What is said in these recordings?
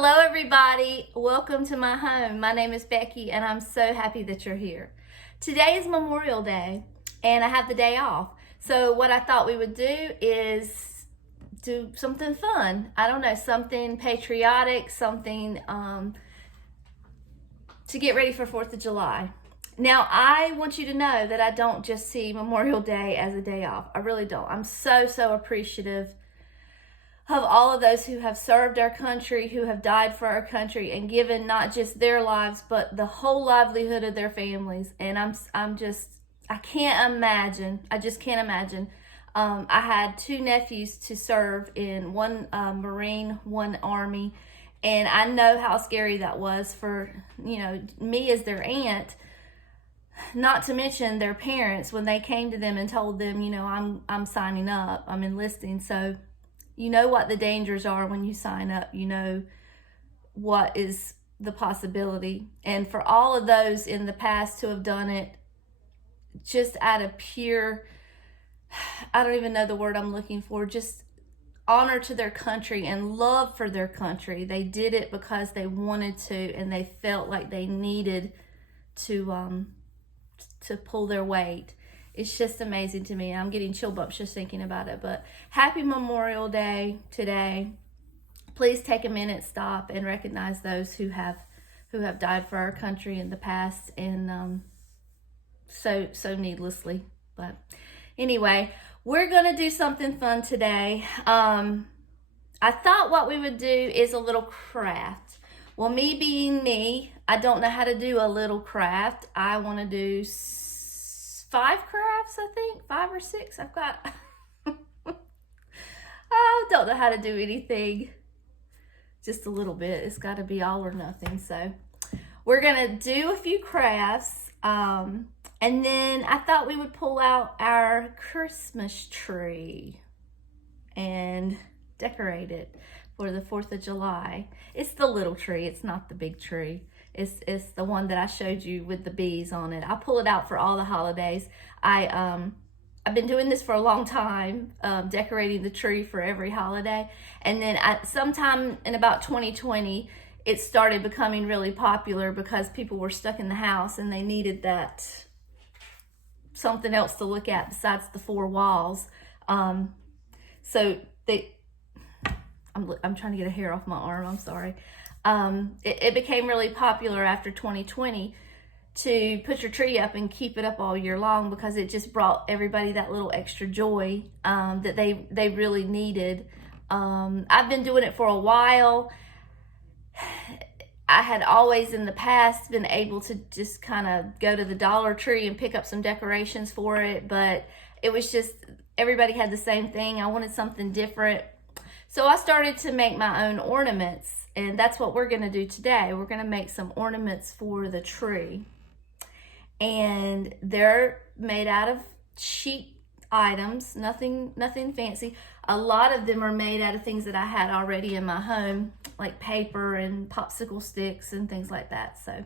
Hello everybody, welcome to my home. My name is Becky and I'm so happy that you're here. Today is Memorial Day and I have the day off. So what I thought we would do is do something fun. I don't know, something patriotic, something to get ready for 4th of July. Now, I want you to know that I don't just see Memorial Day as a day off. I really don't. I'm so appreciative of all of those who have served our country, who have died for our country and given not just their lives, but the whole livelihood of their families. And I can't imagine. I just can't imagine. I had 2 nephews to serve in, one Marine, one Army. And I know how scary that was for, me as their aunt, not to mention their parents when they came to them and told them, I'm signing up, I'm enlisting. So you know what the dangers are when you sign up. You know what is the possibility. And for all of those in the past to have done it just out of pure, I don't even know the word I'm looking for, just honor to their country and love for their country. They did it because they wanted to and they felt like they needed to pull their weight. It's just amazing to me. I'm getting chill bumps just thinking about it. But happy Memorial Day today. Please take a minute, stop, and recognize those who have died for our country in the past and so needlessly. But anyway, we're gonna do something fun today. I thought what we would do is a little craft. Well, me being me, I don't know how to do a little craft. I want to do 5 crafts, I think, 5 or 6. I've got, I don't know how to do anything, just a little bit. It's got to be all or nothing. So we're going to do a few crafts. And then I thought we would pull out our Christmas tree and decorate it for the 4th of July. It's the little tree. It's not the big tree. It's the one that I showed you with the bees on it. I pull it out for all the holidays. I've been doing this for a long time, decorating the tree for every holiday. And then sometime in about 2020, it started becoming really popular because people were stuck in the house and they needed that something else to look at besides the 4 walls. So I'm trying to get a hair off my arm. I'm sorry. It became really popular after 2020 to put your tree up and keep it up all year long because it just brought everybody that little extra joy that they really needed. I've been doing it for a while. I had always in the past been able to just kind of go to the Dollar Tree and pick up some decorations for it, but it was just everybody had the same thing. I wanted something different. So I started to make my own ornaments, and that's what we're going to do today. We're going to make some ornaments for the tree. And they're made out of cheap items, nothing fancy. A lot of them are made out of things that I had already in my home, like paper and popsicle sticks and things like that. So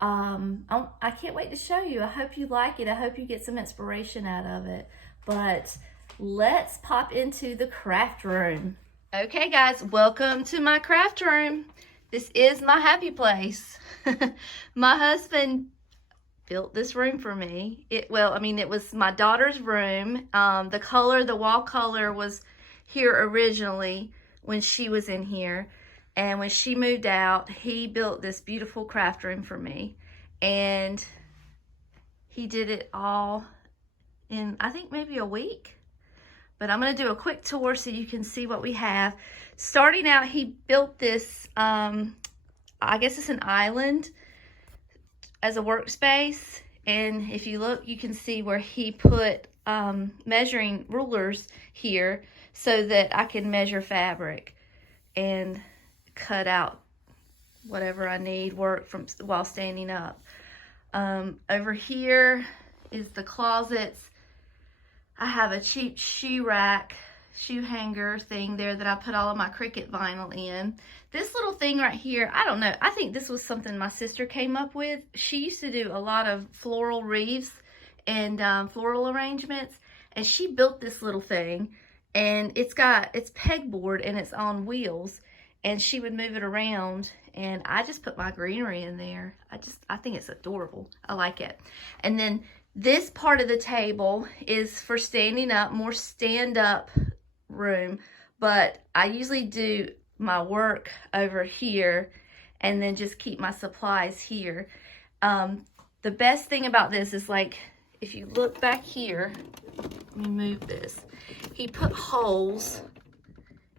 I can't wait to show you. I hope you like it. I hope you get some inspiration out of it. But let's pop into the craft room. Okay guys, welcome to my craft room. This is my happy place. My husband built this room for me. It was my daughter's room. The wall color was here originally when she was in here. And when she moved out, he built this beautiful craft room for me. And he did it all in, I think, maybe a week. But I'm going to do a quick tour so you can see what we have. Starting out, he built this, I guess it's an island as a workspace. And if you look, you can see where he put measuring rulers here so that I can measure fabric and cut out whatever I need while standing up. Over here is the closets. I have a cheap shoe hanger thing there that I put all of my Cricut vinyl in. This little thing right here, I don't know. I think this was something my sister came up with. She used to do a lot of floral wreaths and floral arrangements. And she built this little thing. And it's pegboard and it's on wheels. and she would move it around, and I just put my greenery in there. I think it's adorable. I like it. And then this part of the table is for standing up, more stand-up room, but I usually do my work over here and then just keep my supplies here. The best thing about this is, like, if you look back here, let me move this. He put holes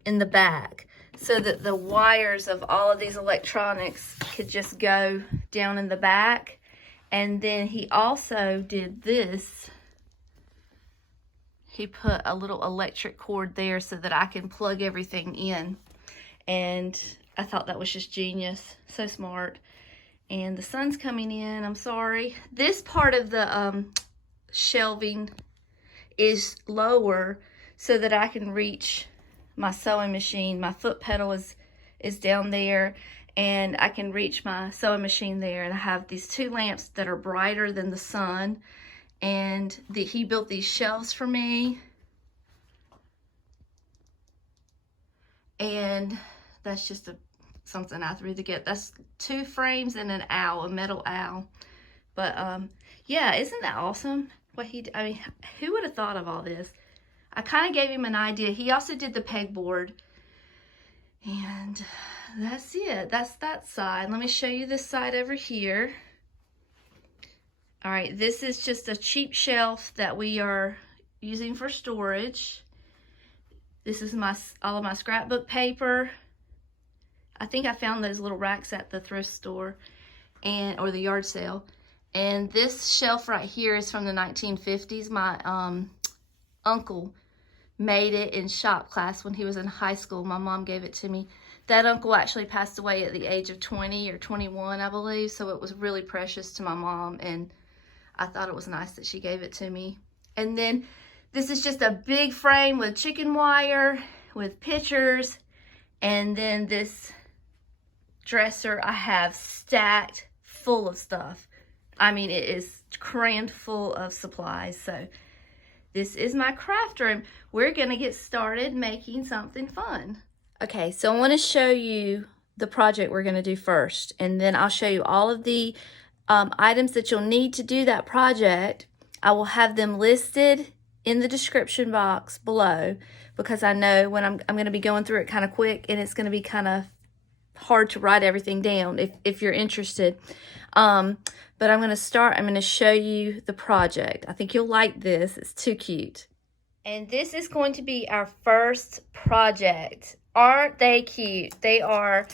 in the back so that the wires of all of these electronics could just go down in the back. And then he also did this. He put a little electric cord there so that I can plug everything in. And I thought that was just genius. So smart. And the sun's coming in. I'm sorry. This part of the shelving is lower so that I can reach my sewing machine. My foot pedal is down there, and I can reach my sewing machine there. And I have these two lamps that are brighter than the sun. And he built these shelves for me. And that's just something I threw together. That's 2 frames and an owl, a metal owl. But yeah, isn't that awesome? I mean, who would have thought of all this? I kind of gave him an idea. He also did the pegboard. And that's it. That's that side. Let me show you this side over here. All right, this is just a cheap shelf that we are using for storage. This is all of my scrapbook paper. I think I found those little racks at the thrift store or the yard sale. And this shelf right here is from the 1950s. My uncle made it in shop class when he was in high school. My mom gave it to me. That uncle actually passed away at the age of 20 or 21, I believe. So it was really precious to my mom, and I thought it was nice that she gave it to me. And then this is just a big frame with chicken wire, with pictures. And then this dresser I have stacked full of stuff. I mean, it is crammed full of supplies. So this is my craft room. We're gonna get started making something fun. Okay, so I wanna show you the project we're gonna do first, and then I'll show you all of the items that you'll need to do that project. I will have them listed in the description box below, because I know when I'm going to be going through it kind of quick, and it's going to be kind of hard to write everything down if you're interested. But I'm going to show you the project. I think you'll like this. It's too cute. And this is going to be our first project. Aren't they cute? They are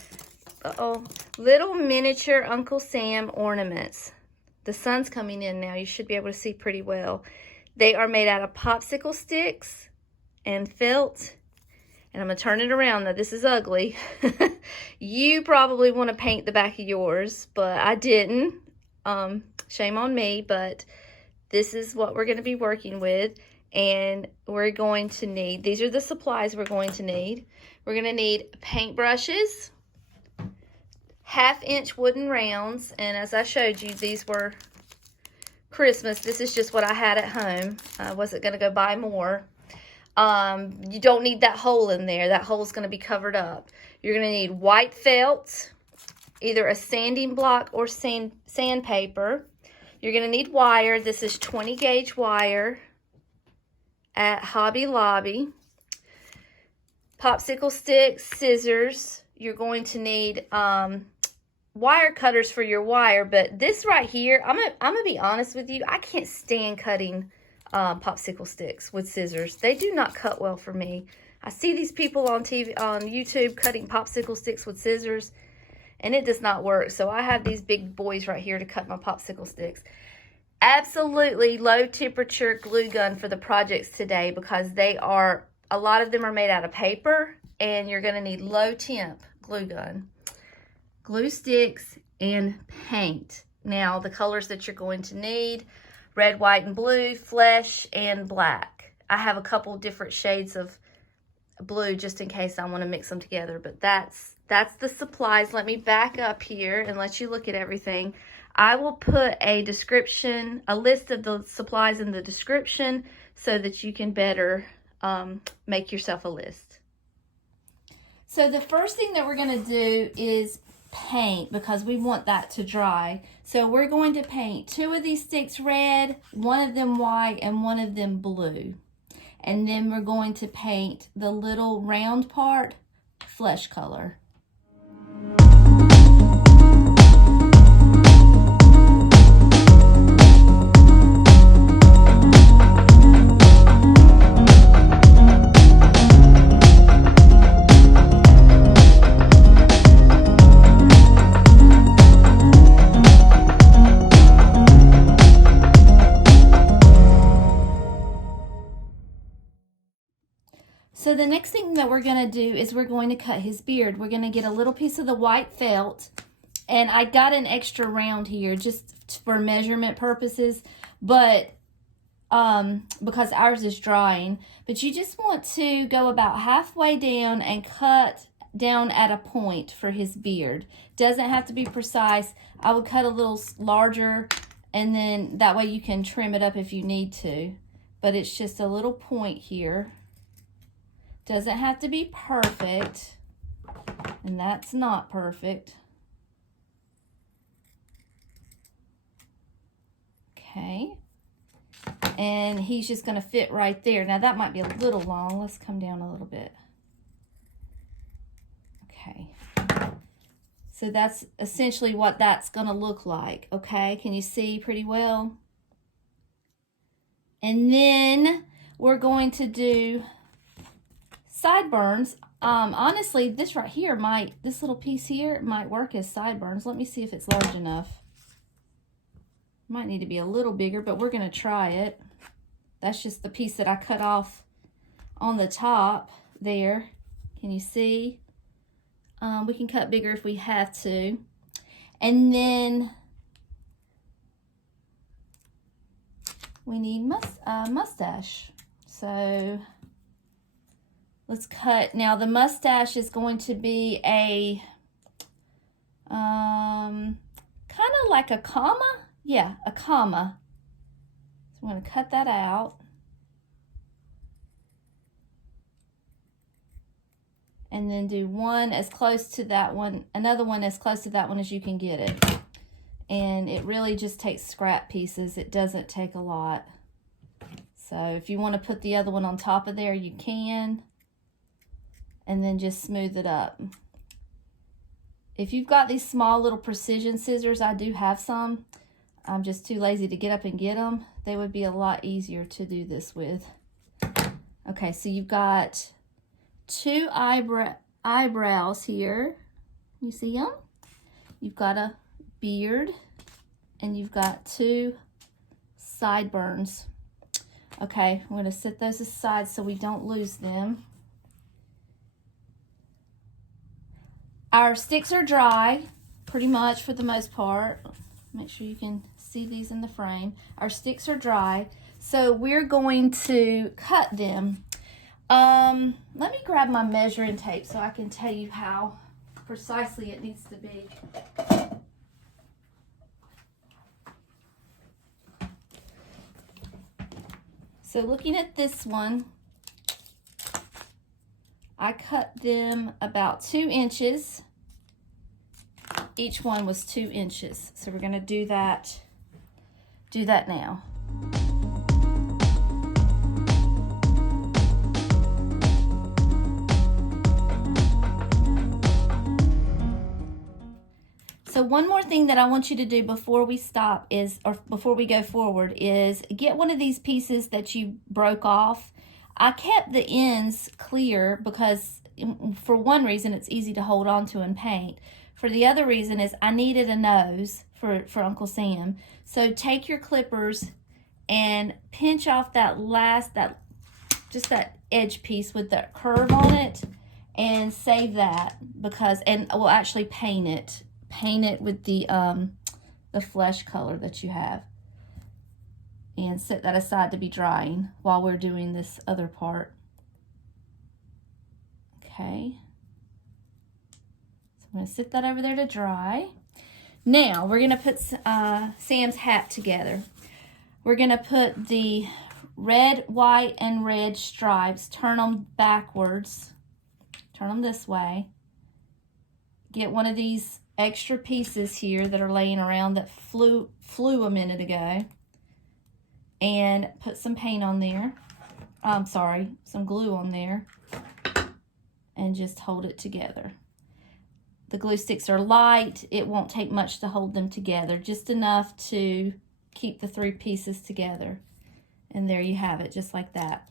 little miniature Uncle Sam ornaments. The sun's coming in now. You should be able to see pretty well. They are made out of popsicle sticks and felt. And I'm going to turn it around. Now, this is ugly. You probably want to paint the back of yours, but I didn't. Shame on me, but this is what we're going to be working with. And we're going to need, these are the supplies we're going to need. We're going to need paintbrushes, 1/2-inch wooden rounds, and as I showed you, these were Christmas. This is just what I had at home. I wasn't going to go buy more. You don't need that hole in there. That hole is going to be covered up. You're going to need white felt, either a sanding block or sandpaper. You're going to need wire. This is 20 gauge wire at Hobby Lobby. Popsicle sticks, scissors. You're going to need wire cutters for your wire, but this right here, I'm gonna be honest with you, I can't stand cutting popsicle sticks with scissors. They do not cut well for me. I see these people on YouTube cutting popsicle sticks with scissors, and it does not work. So I have these big boys right here to cut my popsicle sticks. Absolutely low temperature glue gun for the projects today, because a lot of them are made out of paper, and you're gonna need low temp glue gun. Glue sticks, and paint. Now, the colors that you're going to need: red, white, and blue, flesh, and black. I have a couple different shades of blue just in case I want to mix them together, but that's the supplies. Let me back up here and let you look at everything. I will put a list of the supplies in the description so that you can better make yourself a list. So the first thing that we're going to do is paint, because we want that to dry. So we're going to paint 2 of these sticks red, 1 of them white, and 1 of them blue. And then we're going to paint the little round part flesh color. So the next thing that we're going to do is we're going to cut his beard. We're going to get a little piece of the white felt, and I got an extra round here just for measurement purposes, but because ours is drying. But you just want to go about halfway down and cut down at a point for his beard. Doesn't have to be precise. I would cut a little larger, and then that way you can trim it up if you need to. But it's just a little point here. Doesn't have to be perfect, and that's not perfect. Okay, and he's just going to fit right there. Now that might be a little long. Let's come down a little bit. Okay, so that's essentially what that's going to look like. Okay, can you see pretty well? And then we're going to do sideburns. Honestly, this right here this little piece here might work as sideburns. Let me see if it's large enough. Might need to be a little bigger, but we're going to try it. That's just the piece that I cut off on the top there. Can you see? We can cut bigger if we have to. And then we need mustache. So let's cut. Now the mustache is going to be a kind of like a comma. Yeah, a comma. So I'm going to cut that out. And then do one as close to that one, another one as close to that one as you can get it. And it really just takes scrap pieces. It doesn't take a lot. So if you want to put the other one on top of there, you can. And then just smooth it up. If you've got these small little precision scissors, I do have some. I'm just too lazy to get up and get them. They would be a lot easier to do this with. Okay, so you've got 2 eyebrows here. You see them? You've got a beard, and you've got 2 sideburns. Okay, I'm going to set those aside so we don't lose them. Our sticks are dry, pretty much for the most part. Make sure you can see these in the frame. Our sticks are dry, so we're going to cut them. Let me grab my measuring tape so I can tell you how precisely it needs to be. So looking at this one, I cut them about 2 inches. Each one was 2 inches. So we're going to do that now. So one more thing that I want you to do before we stop is, or before we go forward, is get one of these pieces that you broke off. I kept the ends clear because for one reason it's easy to hold on to and paint. For the other reason is I needed a nose for Uncle Sam. So take your clippers and pinch off that just that edge piece with that curve on it, and save that, because, and we'll actually paint it with the flesh color that you have, and set that aside to be drying while we're doing this other part. Okay, so I'm going to sit that over there to dry. Now we're going to put Sam's hat together. We're going to put the red, white, and red stripes, turn them backwards. turn them this way. Get one of these extra pieces here that are laying around that flew a minute ago, and put some paint on there. I'm sorry, some glue on there, and just hold it together. The glue sticks are light. It won't take much to hold them together, just enough to keep the 3 pieces together. And there you have it, just like that.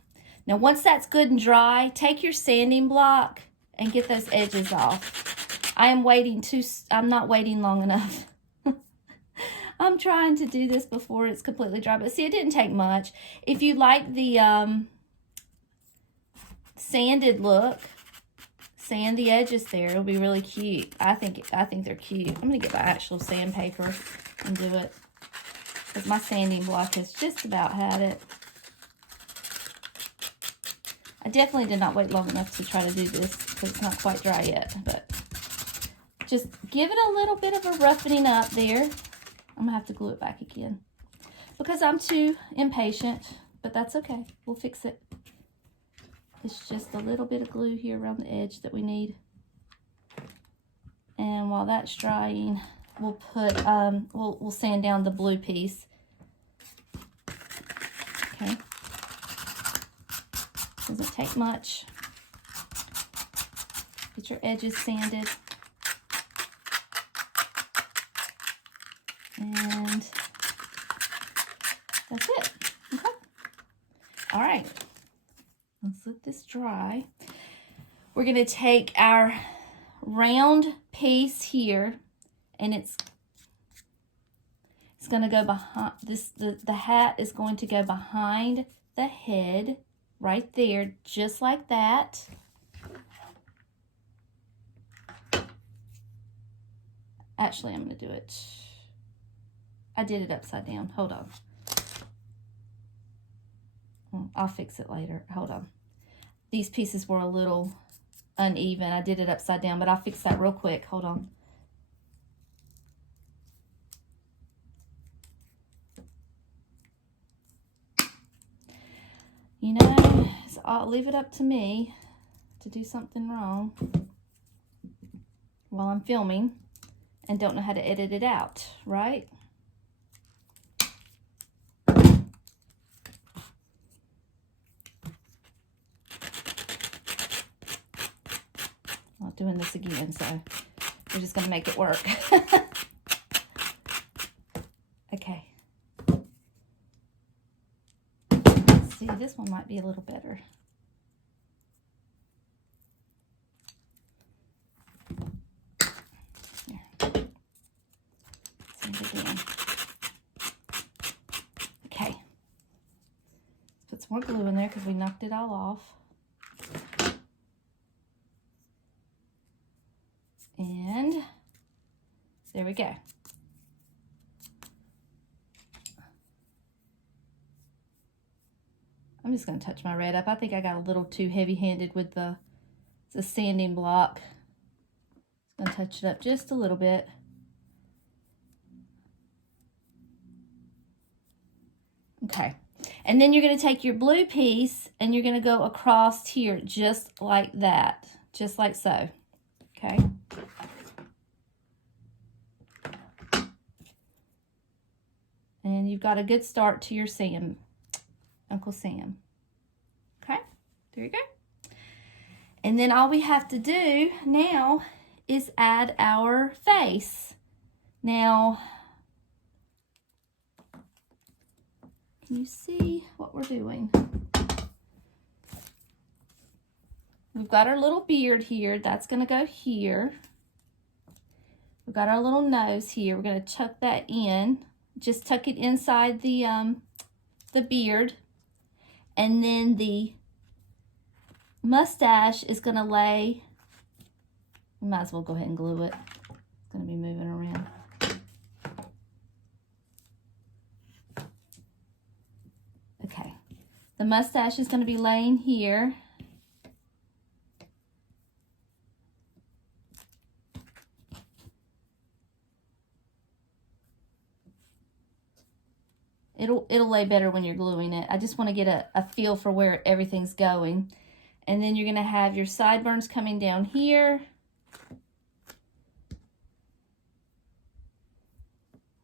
Now, once that's good and dry, take your sanding block and get those edges off. I'm not waiting long enough. I'm trying to do this before it's completely dry, but see, it didn't take much. If you like the sanded look, sand the edges there. It'll be really cute. I think they're cute. I'm gonna get my actual sandpaper and do it, because my sanding block has just about had it. I definitely did not wait long enough to try to do this because it's not quite dry yet, but just give it a little bit of a roughening up there. I'm gonna have to glue it back again because I'm too impatient, but that's okay. We'll fix it. It's just a little bit of glue here around the edge that we need. And while that's drying, we'll put, we'll sand down the blue piece. Okay. Doesn't take much. Get your edges sanded. And that's it. Okay. All right. Let's let this dry. We're going to take our round piece here, and it's going to go behind this. The hat is going to go behind the head right there, just like that. Actually, I'm going to do it. I did it upside down. Hold on. I'll fix it later. Hold on. These pieces were a little uneven. I did it upside down, but I'll fix that real quick. Hold on. You know, so I'll leave it up to me to do something wrong while I'm filming and don't know how to edit it out, right? Not doing this again, so we're just going to make it work. Okay. Let's see, this one might be a little better. Here. Sand again. Okay. Let's put some more glue in there because we knocked it all off. And there we go. I'm just going to touch my red up. I think I got a little too heavy-handed with the sanding block. Just going to touch it up just a little bit. Okay. And then you're going to take your blue piece and you're going to go across here just like that. Just like so. Okay. And you've got a good start to your Sam, Uncle Sam. Okay, there you go. And then all we have to do now is add our face. Now, can you see what we're doing? We've got our little beard here. That's going to go here. We've got our little nose here. We're going to tuck that in. Just tuck it inside the beard. And then the mustache is going to lay. We might as well go ahead and glue it. It's going to be moving around. Okay. The mustache is going to be laying here. It'll lay better when you're gluing it. I just want to get a feel for where everything's going. And then you're gonna have your sideburns coming down here.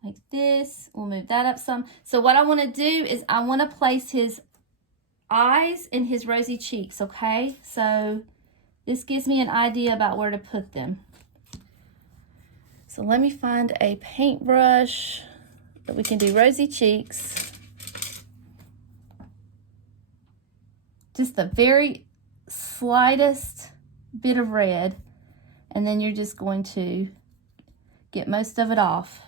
Like this. We'll move that up some. So what I wanna do is I wanna place his eyes and his rosy cheeks, okay? So this gives me an idea about where to put them. So let me find a paintbrush that we can do rosy cheeks. Just the very slightest bit of red, and then you're just going to get most of it off.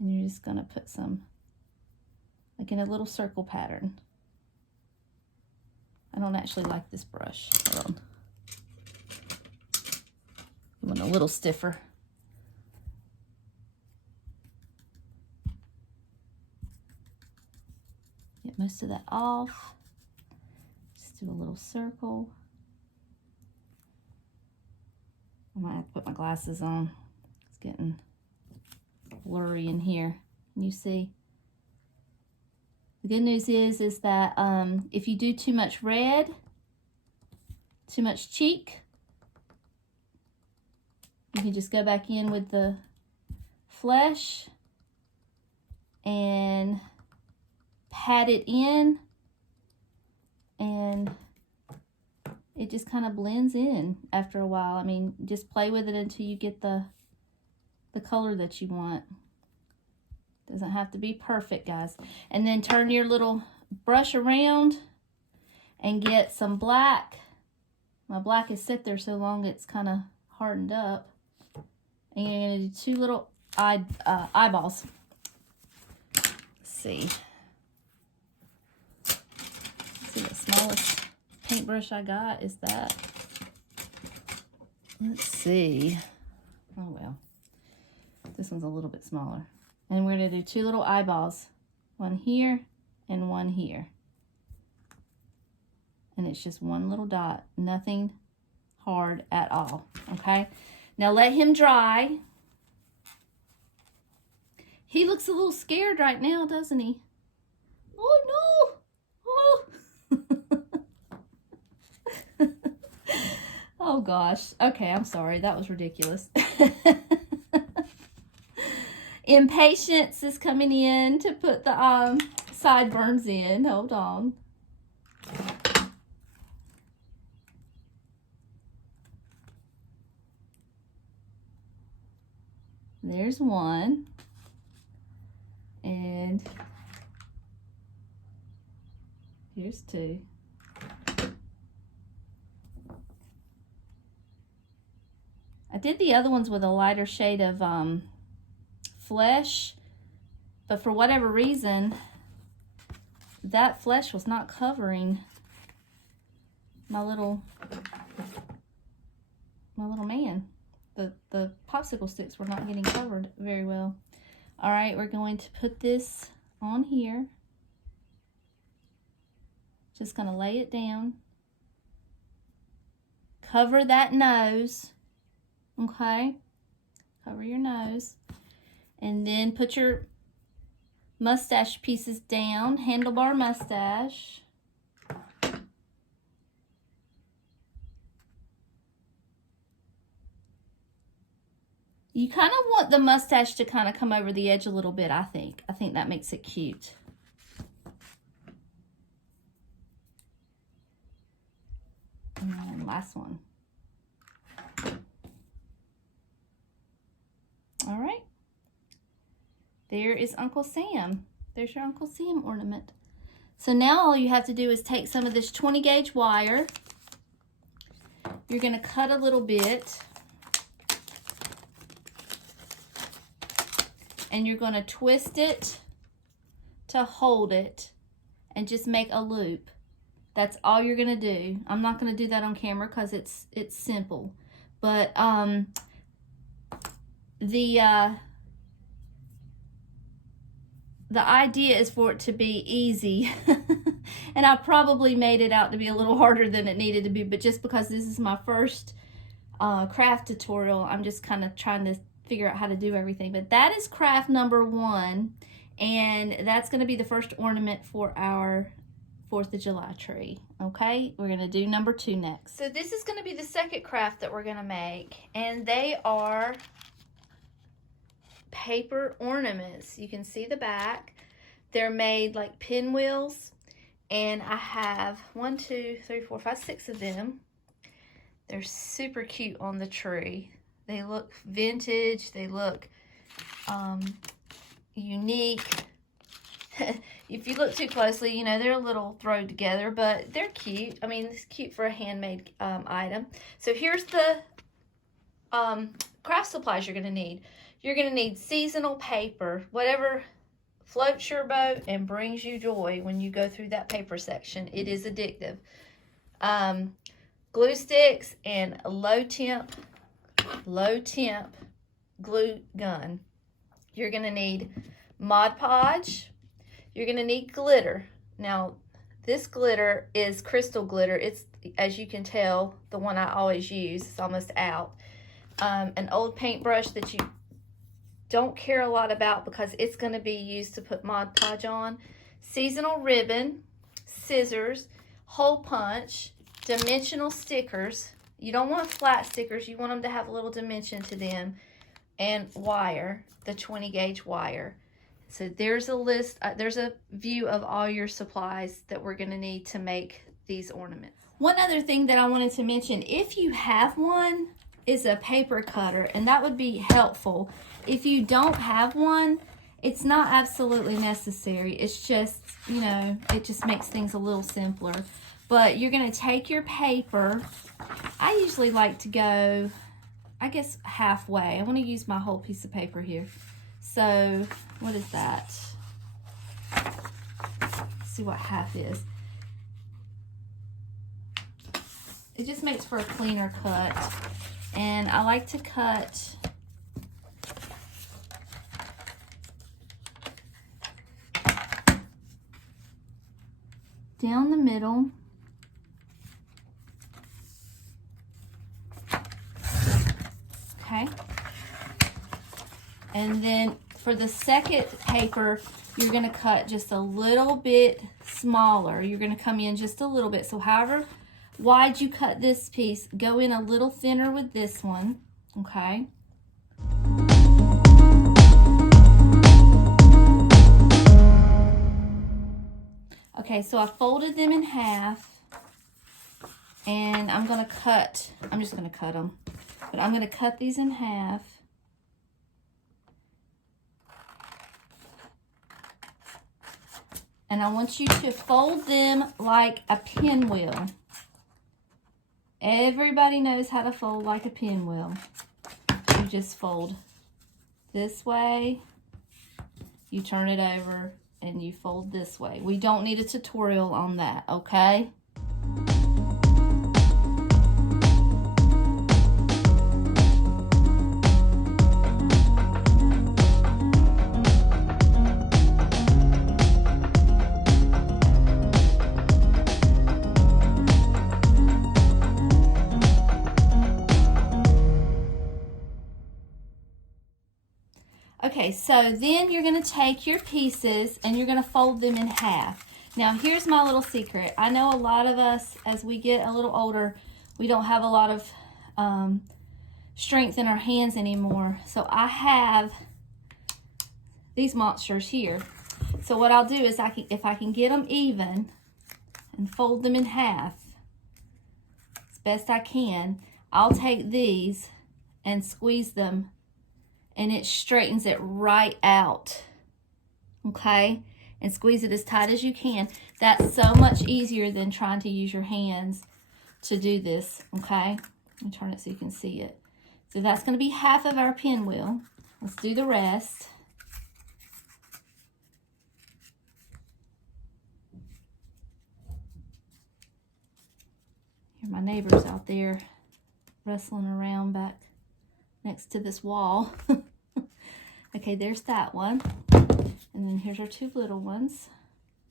And you're just gonna put some, like in a little circle pattern. I don't actually like this brush. Hold on. I want a little stiffer. Get most of that off. Just do a little circle. I might have to put my glasses on. It's getting blurry in here. Can you see? The good news is that if you do too much red, too much cheek, you can just go back in with the flesh and pat it in, and it just kind of blends in after a while. I mean, just play with it until you get the color that you want. Doesn't have to be perfect, guys. And then turn your little brush around and get some black. My black has sit there so long it's kind of hardened up. And 2 little eyeballs. Let's see. The smallest paintbrush I got is that. Let's see. Oh well. This one's a little bit smaller. And we're going to do 2 little eyeballs. One here and one here. And it's just one little dot. Nothing hard at all. Okay? Now let him dry. He looks a little scared right now, doesn't he? Oh no! Oh! Oh gosh. Okay, I'm sorry. That was ridiculous. Impatience is coming in to put the sideburns in. Hold on. There's one. And here's 2. I did the other ones with a lighter shade of flesh, but for whatever reason that flesh was not covering my little man. The popsicle sticks were not getting covered very well. All right, we're going to put this on here. Just gonna lay it down. Cover that nose, okay? Cover your nose. And then put your mustache pieces down, handlebar mustache. You kind of want the mustache to kind of come over the edge a little bit, I think. I think that makes it cute. And last one. All right. There is Uncle Sam. There's your Uncle Sam ornament. So now all you have to do is take some of this 20 gauge wire. You're going to cut a little bit. And you're going to twist it to hold it and just make a loop. That's all you're going to do. I'm not going to do that on camera because it's simple. But the idea is for it to be easy. And I probably made it out to be a little harder than it needed to be, but just because this is my first craft tutorial, I'm just kind of trying to figure out how to do everything. But that is craft number 1, and that's going to be the first ornament for our 4th of July tree. Okay, we're gonna do number 2 next. So this is gonna be the second craft that we're gonna make, and they are paper ornaments. You can see the back. They're made like pinwheels, and I have 1, 2, 3, 4, 5, 6 of them. They're super cute on the tree. They look vintage. They look unique. If you look too closely, you know, they're a little thrown together, but they're cute. I mean, it's cute for a handmade item. So here's the craft supplies you're going to need. You're going to need seasonal paper, whatever floats your boat and brings you joy when you go through that paper section. It is addictive. Glue sticks and a low temp glue gun. You're going to need Mod Podge. You're going to need glitter. Now, this glitter is crystal glitter. It's, as you can tell, the one I always use. It's almost out. An old paintbrush that you don't care a lot about because it's going to be used to put Mod Podge on. Seasonal ribbon, scissors, hole punch, dimensional stickers. You don't want flat stickers. You want them to have a little dimension to them. And wire, the 20 gauge wire. So there's a list, there's a view of all your supplies that we're going to need to make these ornaments. One other thing that I wanted to mention, if you have one, is a paper cutter, and that would be helpful. If you don't have one, it's not absolutely necessary. It's just, you know, it just makes things a little simpler. But you're going to take your paper. I usually like to go, I guess, halfway. I want to use my whole piece of paper here. So, what is that? Let's see what half is. It just makes for a cleaner cut. And I like to cut down the middle. Okay. And then for the second paper, you're going to cut just a little bit smaller. You're going to come in just a little bit. So however wide you cut this piece, go in a little thinner with this one. Okay. Okay, so I folded them in half, and I'm going to cut, I'm just going to cut them, but I'm going to cut these in half. And I want you to fold them like a pinwheel. Everybody knows how to fold like a pinwheel. You just fold this way, you turn it over, and you fold this way. We don't need a tutorial on that, okay? Okay, so then you're going to take your pieces and you're going to fold them in half. Now, here's my little secret. I know a lot of us, as we get a little older, we don't have a lot of strength in our hands anymore. So I have these monsters here. So what I'll do is, if I can get them even and fold them in half as best I can, I'll take these and squeeze them, and it straightens it right out, okay? And squeeze it as tight as you can. That's so much easier than trying to use your hands to do this, okay? Let me turn it so you can see it. So that's going to be half of our pinwheel. Let's do the rest. Here, my neighbor's out there wrestling around back next to this wall. Okay, there's that one. And then here's our two little ones.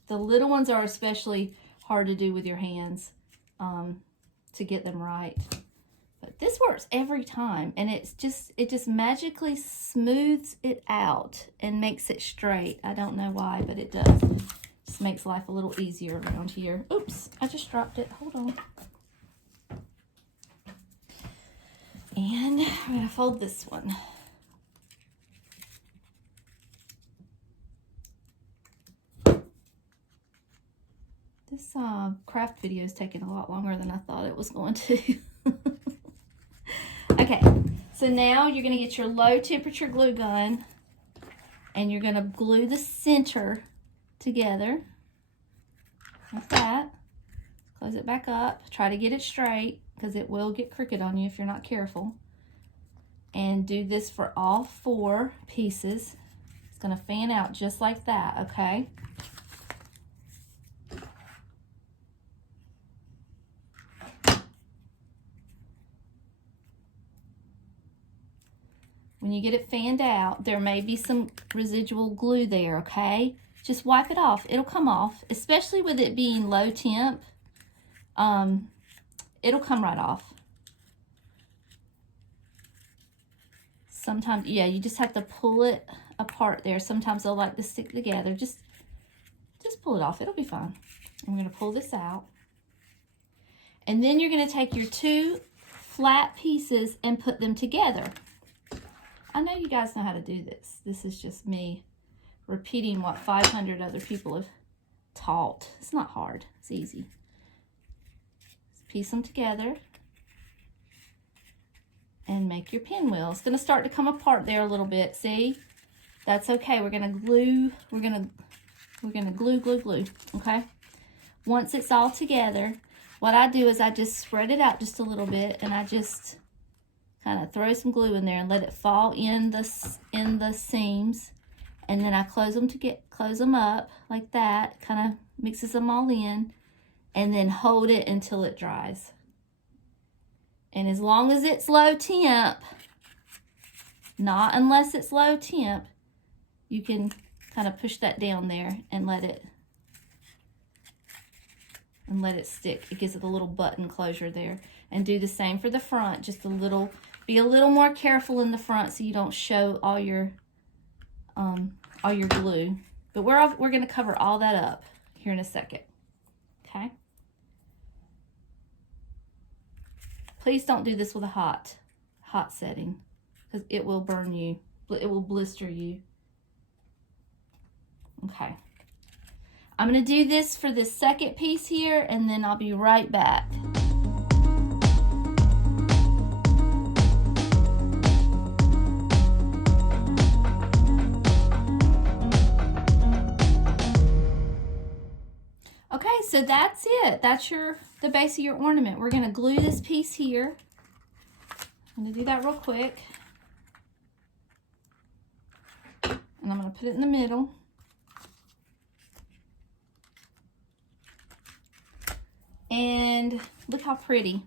The little ones are especially hard to do with your hands to get them right. But this works every time, and it just magically smooths it out and makes it straight. I don't know why, but it does. Just makes life a little easier around here. Oops, I just dropped it. Hold on. And I'm going to fold this one. This craft video is taking a lot longer than I thought it was going to. Okay, so now you're going to get your low temperature glue gun and you're going to glue the center together like that. Close it back up. Try to get it straight because it will get crooked on you if you're not careful. And do this for all 4 pieces. It's going to fan out just like that, okay? When you get it fanned out, there may be some residual glue there, okay? Just wipe it off. It'll come off, especially with it being low temp. It'll come right off. Sometimes, yeah, you just have to pull it apart there. Sometimes they'll like to stick together. Just pull it off. It'll be fine. I'm going to pull this out. And then you're going to take your 2 flat pieces and put them together. I know you guys know how to do this. This is just me repeating what 500 other people have taught. It's not hard. It's easy. Just piece them together and make your pinwheel. It's going to start to come apart there a little bit. See? That's okay. We're going to glue. We're going to glue. Okay? Once it's all together, what I do is I just spread it out just a little bit and I just kind of throw some glue in there and let it fall in the seams, and then I close them up like that, kind of mixes them all in, and then hold it until it dries. And as long as it's low temp, not unless it's low temp, you can kind of push that down there and let it stick. It gives it a little button closure there. And do the same for the front, just be a little more careful in the front so you don't show all your glue. But we're going to cover all that up here in a second. Okay? Please don't do this with a hot setting because it will burn you. It will blister you. Okay. I'm going to do this for the second piece here and then I'll be right back. Okay, so that's it. That's the base of your ornament. We're going to glue this piece here. I'm going to do that real quick. And I'm going to put it in the middle. And look how pretty.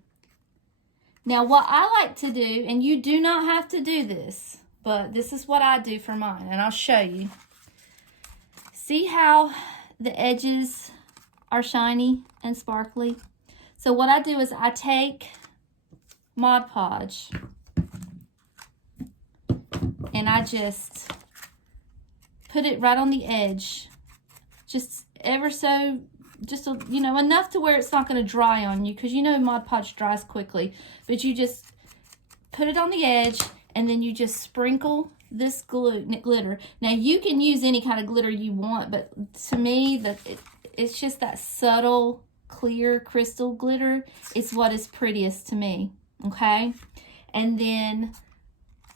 Now what I like to do, and you do not have to do this, but this is what I do for mine, and I'll show you. See how the edges are shiny and sparkly? So what I do is I take Mod Podge and I just put it right on the edge, just ever so, just enough to where it's not going to dry on you, because Mod Podge dries quickly. But you just put it on the edge and then you just sprinkle this glitter. Now you can use any kind of glitter you want, but to me it's just that subtle clear crystal glitter. It's what is prettiest to me. Okay, and then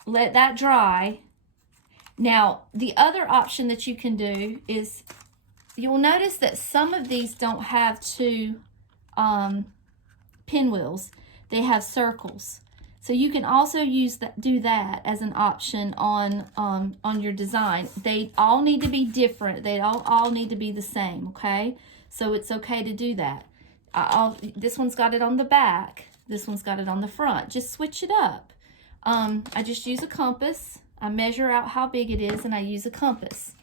let that dry. Now the other option that you can do is, you'll notice that some of these don't have 2 pinwheels. They have circles. So you can also do that as an option on your design. They all need to be different. They all need to be the same, okay? So it's okay to do that. This one's got it on the back. This one's got it on the front. Just switch it up. I just use a compass. I measure out how big it is and I use a compass.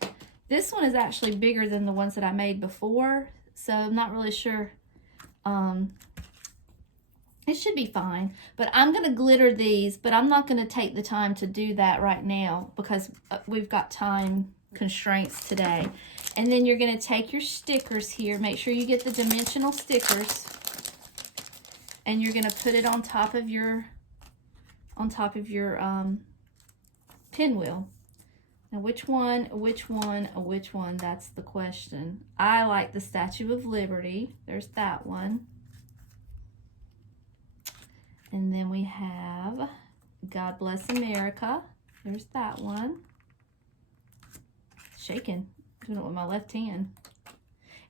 This one is actually bigger than the ones that I made before, so I'm not really sure. It should be fine, but I'm going to glitter these, but I'm not going to take the time to do that right now because we've got time constraints today. And then you're going to take your stickers here. Make sure you get the dimensional stickers. And you're going to put it on top of your pinwheel. Now which one, that's the question. I like the Statue of Liberty. There's that one. And then we have God Bless America. There's that one. Shaking, doing it with my left hand.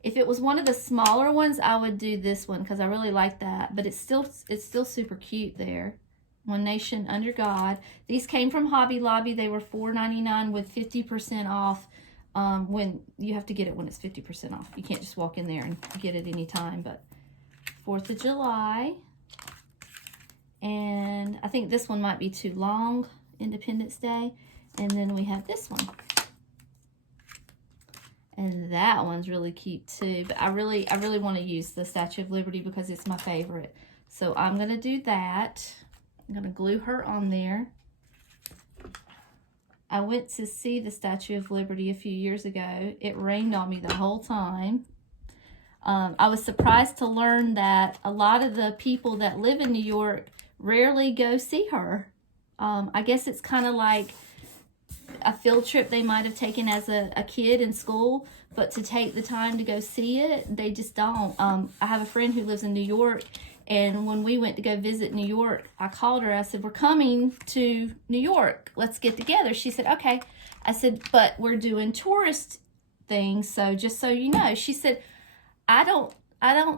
If it was one of the smaller ones, I would do this one because I really like that. But it's still super cute there. One Nation Under God. These came from Hobby Lobby. They were $4.99 with 50% off. When you have to get it when it's 50% off. You can't just walk in there and get it anytime. But 4th of July. And I think this one might be too long. Independence Day. And then we have this one. And that one's really cute too. But I really want to use the Statue of Liberty because it's my favorite. So I'm going to do that. I'm going to glue her on there. I went to see the Statue of Liberty a few years ago. It rained on me the whole time. I was surprised to learn that a lot of the people that live in New York rarely go see her. I guess it's kind of like a field trip they might have taken as a kid in school, but to take the time to go see it, they just don't. I have a friend who lives in New York, and when we went to go visit New York, I called her. I said, we're coming to New York. Let's get together. She said, okay. I said, but we're doing tourist things, so just so you know. She said, I don't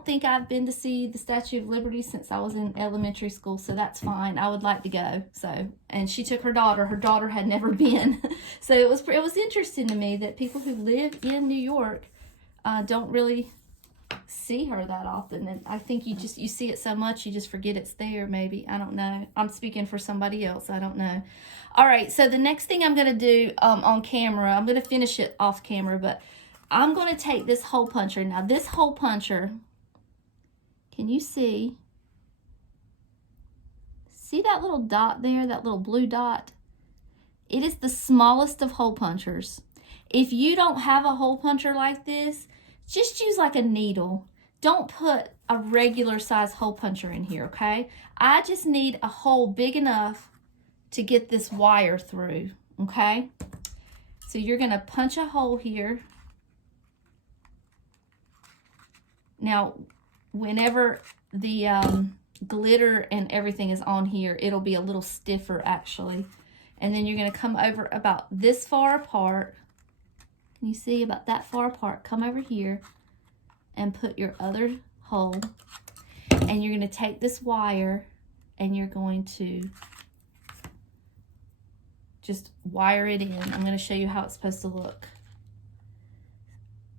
think I've been to see the Statue of Liberty since I was in elementary school, so that's fine. I would like to go. So, and she took her daughter. Her daughter had never been. So it was interesting to me that people who live in New York don't really see her that often. And I think you see it so much you just forget it's there, maybe. I don't know. I'm speaking for somebody else. I don't know. All right, so the next thing I'm going to do on camera, I'm going to finish it off camera, but I'm going to take this hole puncher. Now, this hole puncher, can you see? See that little dot there, that little blue dot? It is the smallest of hole punchers. If you don't have a hole puncher like this, just use like a needle. Don't put a regular size hole puncher in here, okay? I just need a hole big enough to get this wire through, okay? So you're going to punch a hole here. Now, whenever the glitter and everything is on here, it'll be a little stiffer actually. And then you're going to come over about this far apart. Can you see about that far apart? Come over here and put your other hole. And you're going to take this wire and you're going to just wire it in. I'm going to show you how it's supposed to look.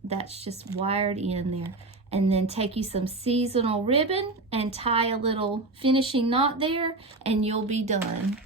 That's just wired in there. And then take you some seasonal ribbon and tie a little finishing knot there, and you'll be done.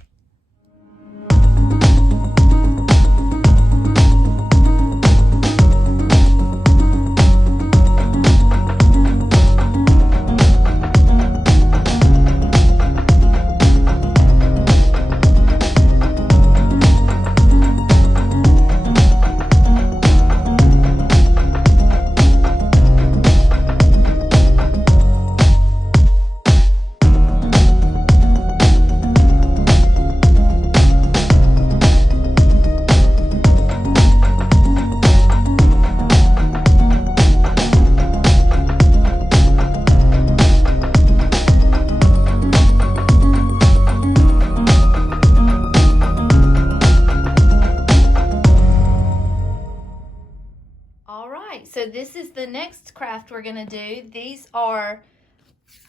So this is the next craft we're going to do. These are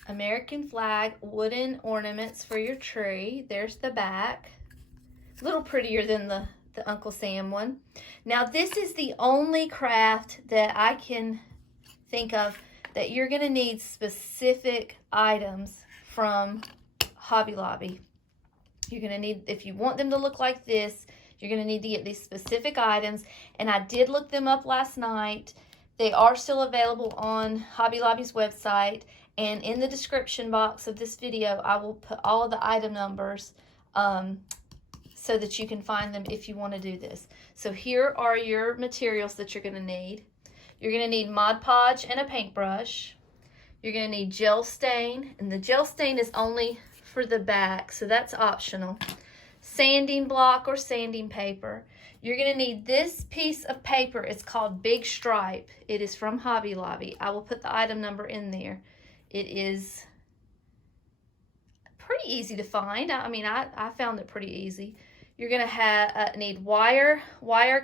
American flag wooden ornaments for your tree. There's the back. A little prettier than the Uncle Sam one. Now this is the only craft that I can think of that you're going to need specific items from Hobby Lobby. You're going to need, if you want them to look like this, you're going to need to get these specific items. And I did look them up last night. They are still available on Hobby Lobby's website, and in the description box of this video, I will put all of the item numbers so that you can find them if you want to do this. So here are your materials that you're going to need. You're going to need Mod Podge and a paintbrush. You're going to need gel stain, and the gel stain is only for the back, so that's optional. Sanding block or sanding paper. You're going to need this piece of paper. It's called Big Stripe. It is from Hobby Lobby. I will put the item number in there. It is pretty easy to find. I mean, I found it pretty easy. You're going to need wire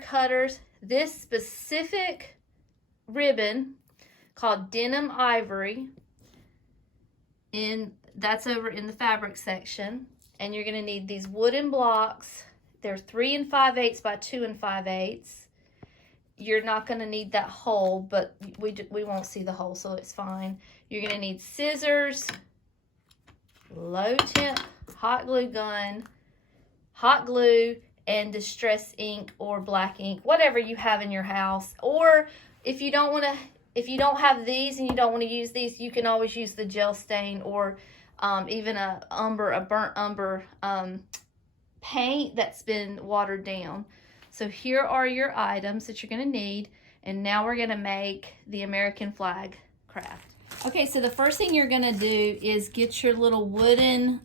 cutters. This specific ribbon called Denim Ivory, that's over in the fabric section. And you're going to need these wooden blocks. They're 3 5/8 by 2 5/8. You're not going to need that hole, but we won't see the hole, so it's fine. You're going to need scissors, low temp hot glue gun, hot glue, and distress ink or black ink, whatever you have in your house. Or if you don't have these and you don't want to use these, you can always use the gel stain or even a burnt umber paint that's been watered down. So here are your items that you're going to need, and now we're going to make the American flag craft. Okay, so the first thing you're going to do is get your little wooden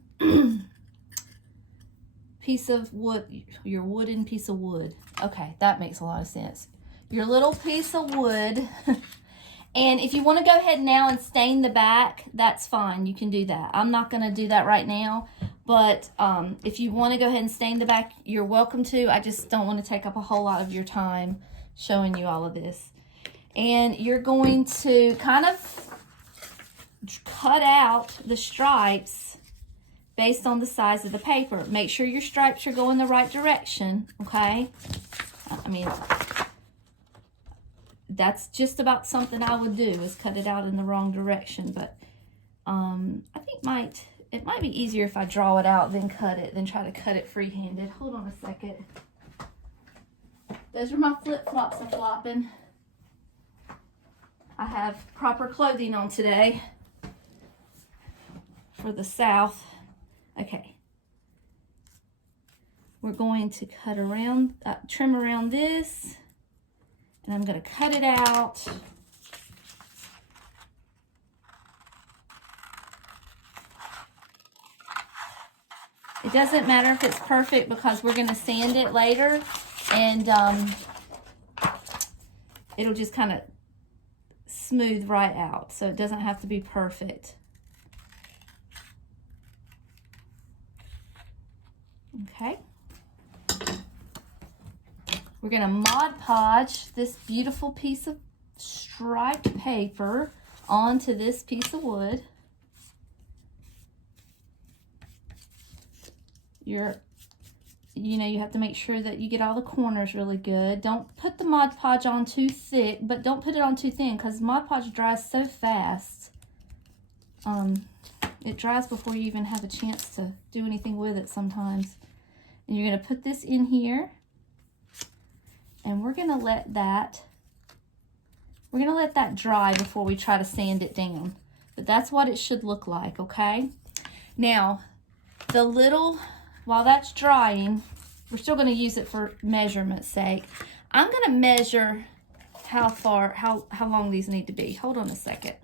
piece of wood, your wooden piece of wood. Okay, that makes a lot of sense. Your little piece of wood. And if you want to go ahead now and stain the back, that's fine. You can do that. I'm not going to do that right now. But if you want to go ahead and stain the back, you're welcome to. I just don't want to take up a whole lot of your time showing you all of this. And you're going to kind of cut out the stripes based on the size of the paper. Make sure your stripes are going the right direction, okay? I mean, that's just about something I would do, is cut it out in the wrong direction. But I think it might be easier if I draw it out than cut it, than try to cut it free-handed. Hold on a second. Those are my flip-flops are flopping. I have proper clothing on today for the South. Okay. We're going to cut around, trim around this. And I'm going to cut it out. It doesn't matter if it's perfect because we're going to sand it later. And it'll just kind of smooth right out. So it doesn't have to be perfect. Okay. We're going to Mod Podge this beautiful piece of striped paper onto this piece of wood. You have to make sure that you get all the corners really good. Don't put the Mod Podge on too thick, but don't put it on too thin because Mod Podge dries so fast. It dries before you even have a chance to do anything with it sometimes. And you're going to put this in here. And we're going to let that dry before we try to sand it down. But that's what it should look like, okay? Now, while that's drying, we're still going to use it for measurement's sake. I'm going to measure how long these need to be. Hold on a second.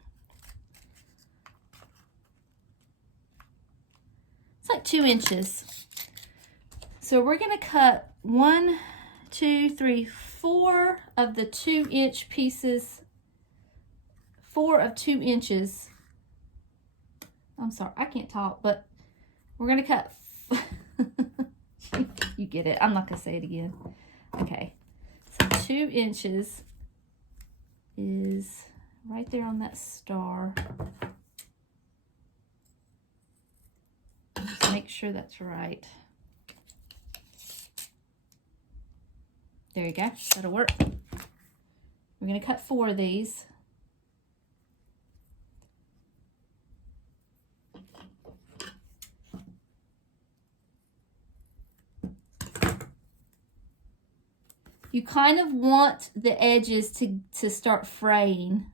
It's like 2 inches. So we're going to cut 1, 2, 3, 4 of the 2-inch pieces. 4 of 2 inches. I'm sorry, I can't talk, but we're going to cut. You get it. I'm not going to say it again. Okay. So 2 inches is right there on that star. Just make sure that's right. There you go. That'll work. We're going to cut 4 of these. You kind of want the edges to start fraying.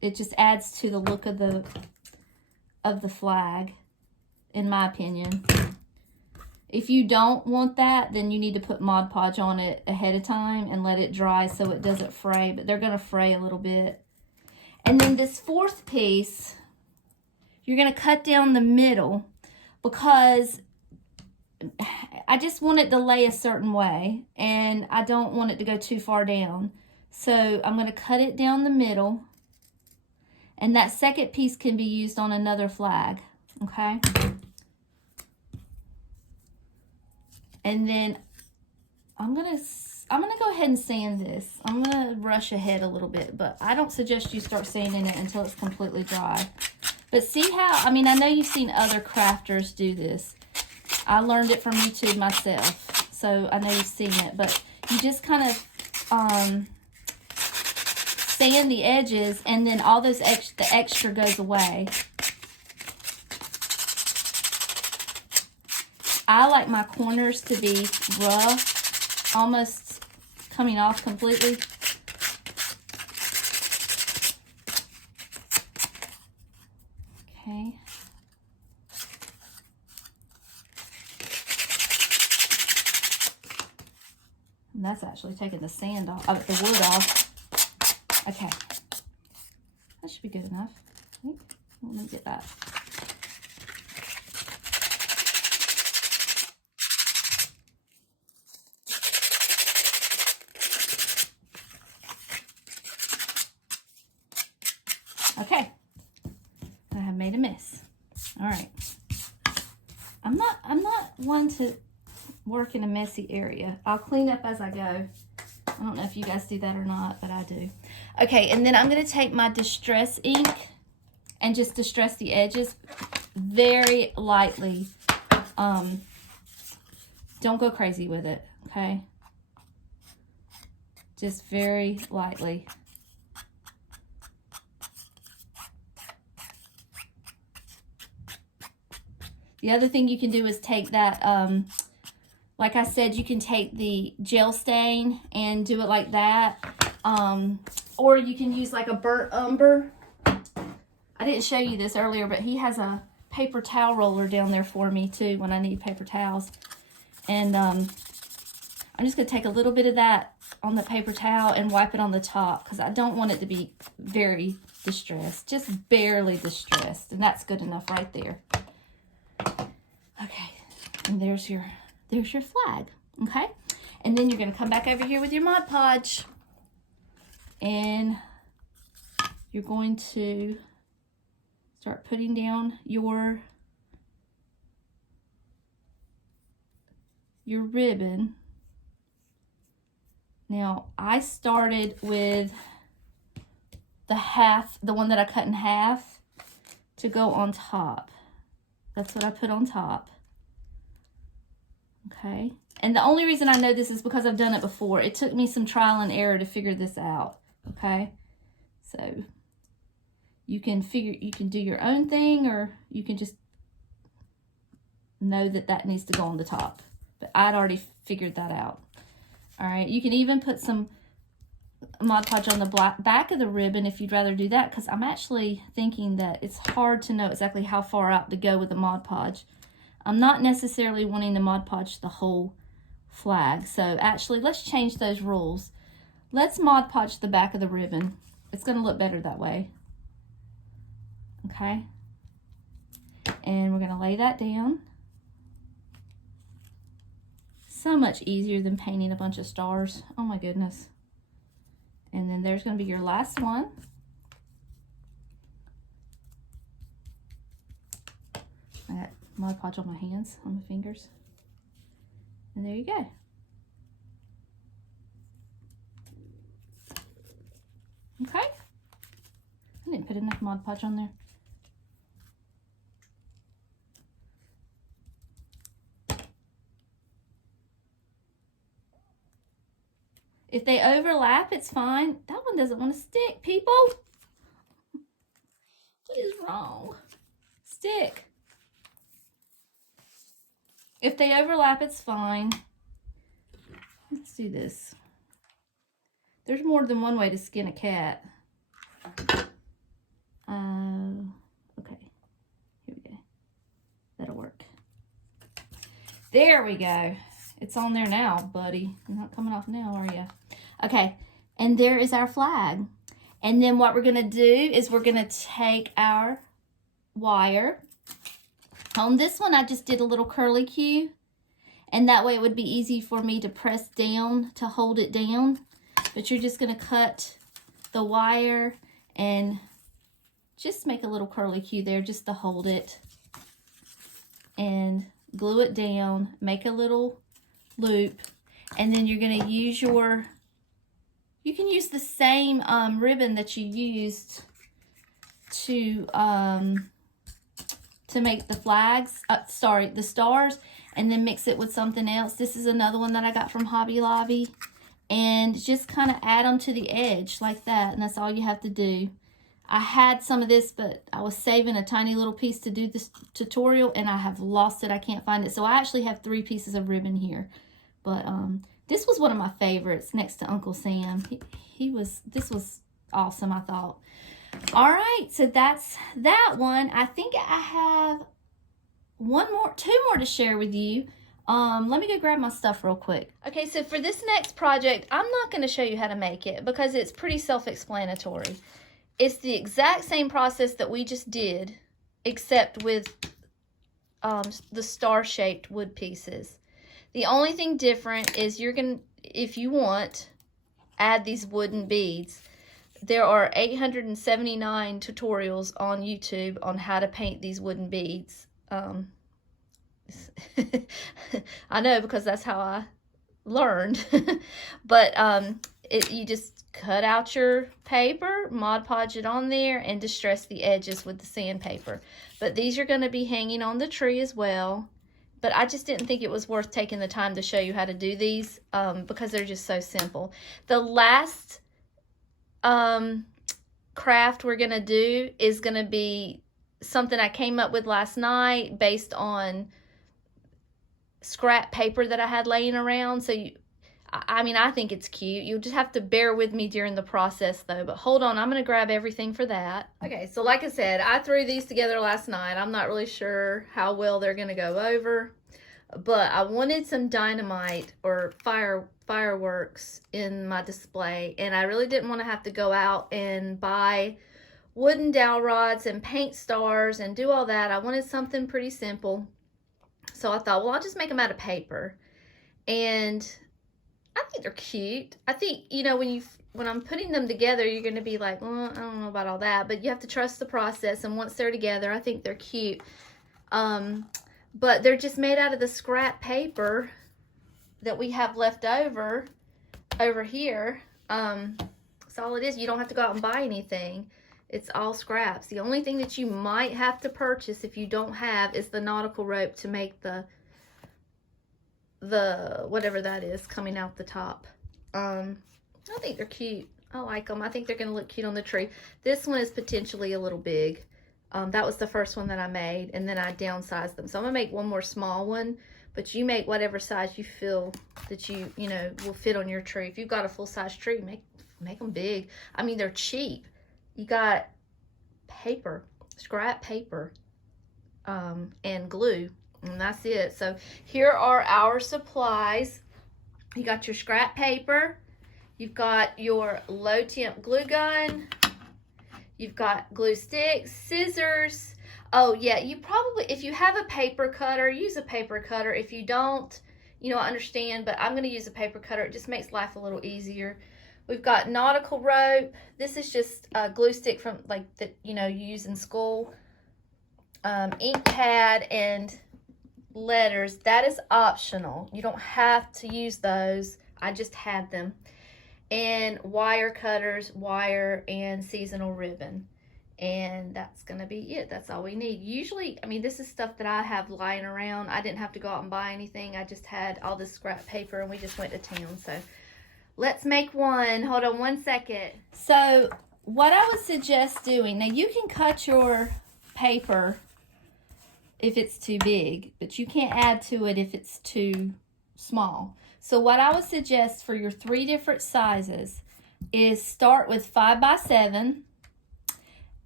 It just adds to the look of the flag, in my opinion. If you don't want that, then you need to put Mod Podge on it ahead of time and let it dry so it doesn't fray, but they're gonna fray a little bit. And then this fourth piece, you're gonna cut down the middle because I just want it to lay a certain way and I don't want it to go too far down. So I'm gonna cut it down the middle, and that second piece can be used on another flag, okay? And then I'm gonna go ahead and sand this. I'm gonna rush ahead a little bit, but I don't suggest you start sanding it until it's completely dry. But see how, I mean, I know you've seen other crafters do this. I learned it from YouTube myself, so I know you've seen it, but you just kind of sand the edges, and then all those the extra goes away. I like my corners to be rough, almost coming off completely. Okay. And that's actually taking the sand off, the wood off. Okay. That should be good enough, I think. Let me get that. Okay, I have made a mess. All right, I'm not one to work in a messy area. I'll clean up as I go. I don't know if you guys do that or not, but I do. Okay, and then I'm gonna take my distress ink and just distress the edges very lightly. Don't go crazy with it, okay? Just very lightly. The other thing you can do is take that, like I said, you can take the gel stain and do it like that. Or you can use like a burnt umber. I didn't show you this earlier, but he has a paper towel roller down there for me too when I need paper towels. And I'm just going to take a little bit of that on the paper towel and wipe it on the top because I don't want it to be very distressed, just barely distressed. And that's good enough right there. Okay, and there's your flag, okay? And then you're gonna come back over here with your Mod Podge, and you're going to start putting down your ribbon. Now, I started with the one that I cut in half to go on top. That's what I put on top. Okay. And the only reason I know this is because I've done it before. It took me some trial and error to figure this out. Okay. So you can do your own thing, or you can just know that needs to go on the top. But I'd already figured that out. All right. You can even put some Mod Podge on the back of the ribbon if you'd rather do that, because I'm actually thinking that it's hard to know exactly how far out to go with the Mod Podge. I'm not necessarily wanting to Mod Podge the whole flag, so actually let's change those rules. Let's Mod Podge the back of the ribbon. It's going to look better that way. Okay, and we're going to lay that down. So much easier than painting a bunch of stars. Oh my goodness. And then there's going to be your last one. I got Mod Podge on my hands, on my fingers. And there you go. Okay. I didn't put enough Mod Podge on there. If they overlap, it's fine. That one doesn't want to stick, people. What is wrong? Stick. If they overlap, it's fine. Let's do this. There's more than one way to skin a cat. Okay. Here we go. That'll work. There we go. It's on there now, buddy. You're not coming off now, are you? Okay, and there is our flag. And then what we're going to do is we're going to take our wire. On this one, I just did a little curly cue. And that way it would be easy for me to press down to hold it down. But you're just going to cut the wire and just make a little curly cue there just to hold it. And glue it down. Make a little loop. And then you're going to use your... You can use the same ribbon that you used to make the flags, the stars, and then mix it with something else. This is another one that I got from Hobby Lobby. And just kind of add them to the edge like that, and that's all you have to do. I had some of this, but I was saving a tiny little piece to do this tutorial, and I have lost it. I can't find it. So I actually have 3 pieces of ribbon here. But this was one of my favorites next to Uncle Sam. This was awesome, I thought. All right, so that's that one. I think I have two more to share with you. Let me go grab my stuff real quick. Okay, so for this next project, I'm not going to show you how to make it because it's pretty self-explanatory. It's the exact same process that we just did, except with the star-shaped wood pieces. The only thing different is you're going to, if you want, add these wooden beads. There are 879 tutorials on YouTube on how to paint these wooden beads. I know, because that's how I learned. But you just cut out your paper, Mod Podge it on there, and distress the edges with the sandpaper. But these are going to be hanging on the tree as well. But I just didn't think it was worth taking the time to show you how to do these because they're just so simple. The last craft we're going to do is going to be something I came up with last night based on scrap paper that I had laying around. So I think it's cute. You'll just have to bear with me during the process though. But hold on, I'm going to grab everything for that. Okay, so like I said, I threw these together last night. I'm not really sure how well they're going to go over. But I wanted some dynamite or fireworks in my display. And I really didn't want to have to go out and buy wooden dowel rods and paint stars and do all that. I wanted something pretty simple. So I thought, well, I'll just make them out of paper. And I think they're cute. I think, you know, when I'm putting them together, you're going to be like, well, I don't know about all that. But you have to trust the process. And once they're together, I think they're cute. But they're just made out of the scrap paper that we have left over here. That's all it is. You don't have to go out and buy anything. It's all scraps. The only thing that you might have to purchase if you don't have is the nautical rope to make the whatever that is coming out the top. I think they're cute. I like them. I think they're going to look cute on the tree. This one is potentially a little big. That was the first one that I made, and then I downsized them. So I'm going to make one more small one, but you make whatever size you feel that you know, will fit on your tree. If you've got a full-size tree, make them big. I mean, they're cheap. You got paper, scrap paper, and glue, and that's it. So here are our supplies. You got your scrap paper. You've got your low temp glue gun. You've got glue sticks, scissors. Oh yeah, you probably, if you have a paper cutter, use a paper cutter. If you don't, you know, I understand, but I'm going to use a paper cutter. It just makes life a little easier. We've got nautical rope. This is just a glue stick from like that, you know, you use in school. Ink pad and letters. That is optional. You don't have to use those. I just had them. And wire cutters, wire, and seasonal ribbon. And that's going to be it. That's all we need. Usually, I mean, this is stuff that I have lying around. I didn't have to go out and buy anything. I just had all this scrap paper, and we just went to town. So let's make one. Hold on one second. So what I would suggest doing, now you can cut your paper if it's too big, but you can't add to it if it's too small. So what I would suggest for your 3 different sizes is start with 5x7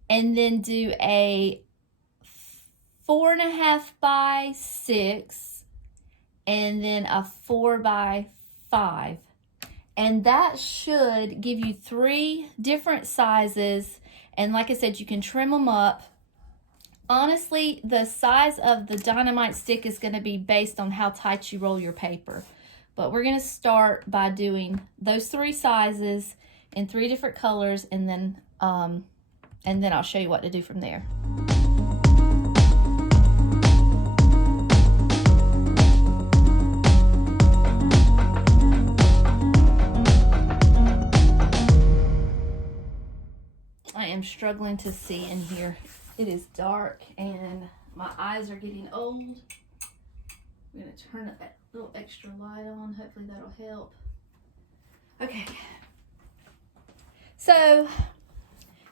and then do a 4.5x6 and then a 4x5. And that should give you 3 different sizes. And like I said, you can trim them up. Honestly, the size of the dynamite stick is going to be based on how tight you roll your paper. But we're going to start by doing those 3 sizes in 3 different colors, and then I'll show you what to do from there. I am struggling to see in here. It is dark and my eyes are getting old. I'm going to turn that little extra light on. Hopefully that'll help. Okay. So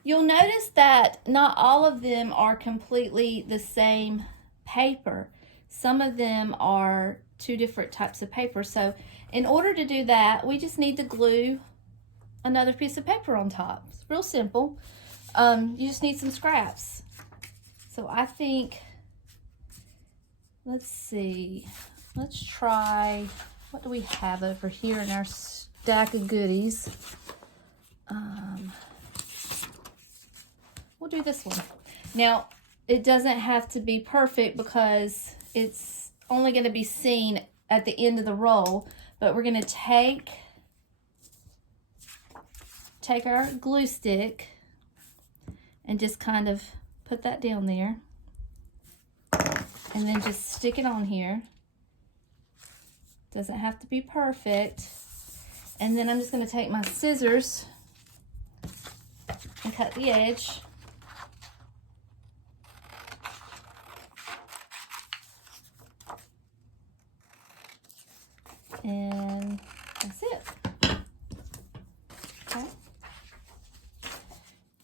you'll notice that not all of them are completely the same paper. Some of them are 2 different types of paper. So in order to do that, we just need to glue another piece of paper on top. It's real simple. You just need some scraps. So I think, let's see, let's try, what do we have over here in our stack of goodies? We'll do this one. Now, it doesn't have to be perfect because it's only going to be seen at the end of the roll, but we're going to take our glue stick and just kind of put that down there, and then just stick it on here. Doesn't have to be perfect. And then I'm just going to take my scissors and cut the edge. And that's it. Okay.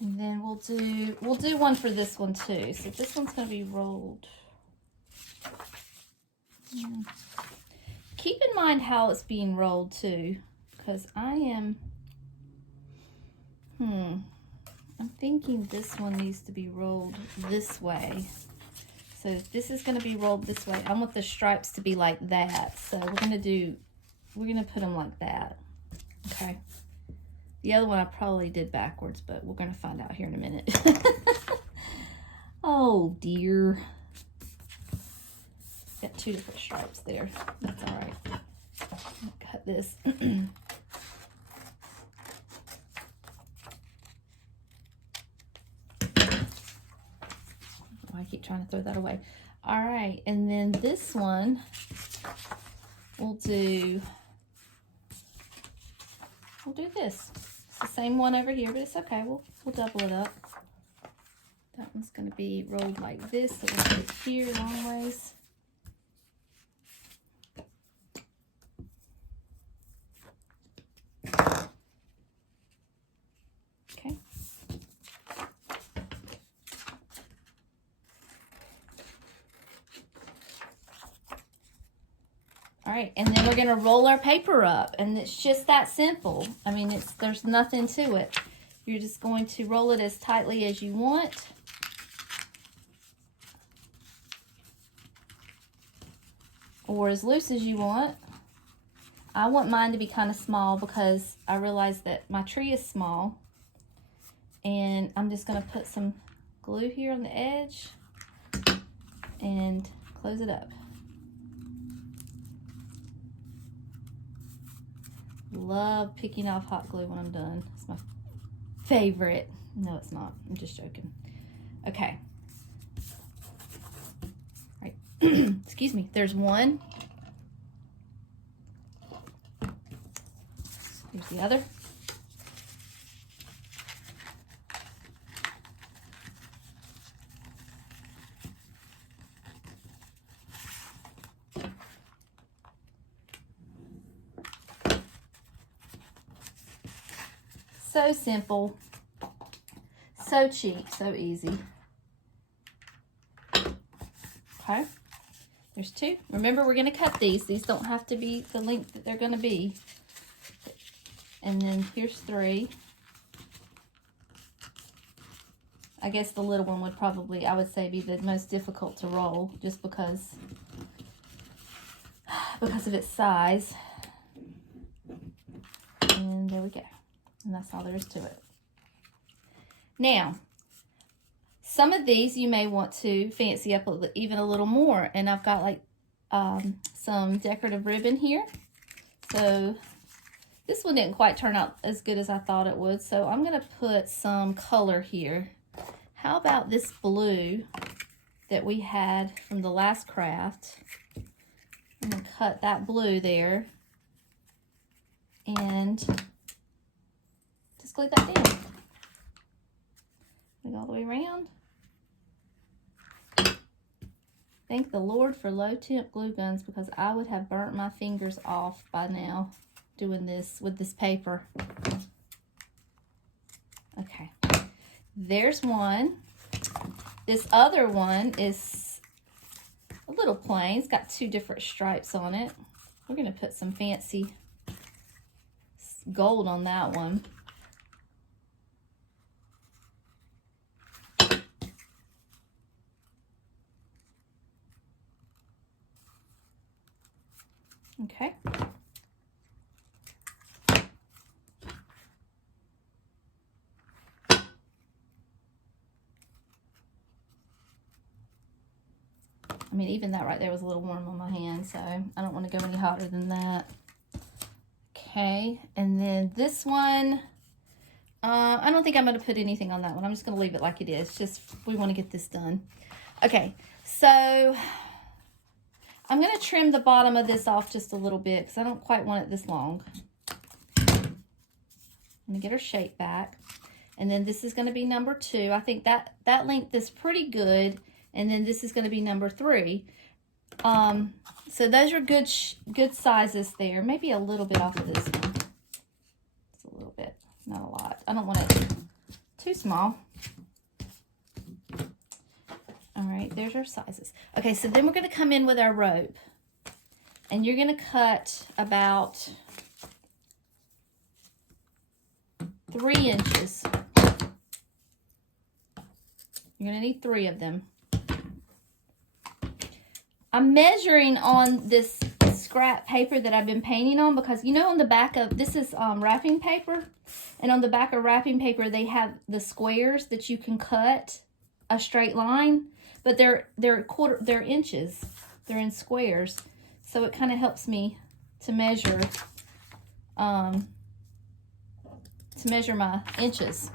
And then we'll do one for this one too. So this one's going to be rolled. Keep in mind how it's being rolled too, because I'm thinking this one needs to be rolled this way. So if this is going to be rolled this way, I want the stripes to be like that. So we're going to put them like that. Okay. The other one I probably did backwards, but we're going to find out here in a minute. Oh dear. Got 2 different stripes there. That's all right. Cut this. Oh, I keep trying to throw that away. All right, and then this one we'll do this. It's the same one over here, but it's okay. We'll double it up. That one's going to be rolled like this. So we'll put it here long ways. Okay. All right, and then we're going to roll our paper up, and it's just that simple. I mean, there's nothing to it. You're just going to roll it as tightly as you want. Or as loose as you want. I want mine to be kind of small because I realize that my tree is small. And I'm just going to put some glue here on the edge and close it up. Love picking off hot glue when I'm done. It's my favorite. No, it's not. I'm just joking. Okay. All right. Excuse me. There's one. Here's the other. So simple, so cheap, so easy. Okay, there's 2. Remember, we're going to cut these. These don't have to be the length that they're going to be. And then here's 3. I guess the little one would probably, I would say, be the most difficult to roll, just because because of its size. And there we go. And that's all there is to it. Now, some of these you may want to fancy up even a little more. And I've got like some decorative ribbon here. So this one didn't quite turn out as good as I thought it would. So I'm going to put some color here. How about this blue that we had from the last craft? I'm going to cut that blue there. And just glue that down. Go all the way around. Thank the Lord for low temp glue guns, because I would have burnt my fingers off by now doing this with this paper. Okay, there's one. This other one is a little plain. It's got 2 different stripes on it. We're going to put some fancy gold on that one. Okay. I mean, even that right there was a little warm on my hand, so I don't want to go any hotter than that. Okay, and then this one, I don't think I'm going to put anything on that one. I'm just going to leave it like it is. Just, we want to get this done. Okay, so I'm going to trim the bottom of this off just a little bit because I don't quite want it this long. I'm going to get her shape back. And then this is going to be number 2. I think that length is pretty good. And then this is going to be number 3. So those are good sizes there. Maybe a little bit off of this one. Just a little bit, not a lot. I don't want it too small. All right, there's our sizes. Okay, so then we're going to come in with our rope. And you're going to cut about 3 inches. You're going to need 3 of them. I'm measuring on this scrap paper that I've been painting on because, you know, on the back of, this is wrapping paper. And on the back of wrapping paper, they have the squares that you can cut a straight line. But they're inches. They're in squares. So it kind of helps me to measure my inches.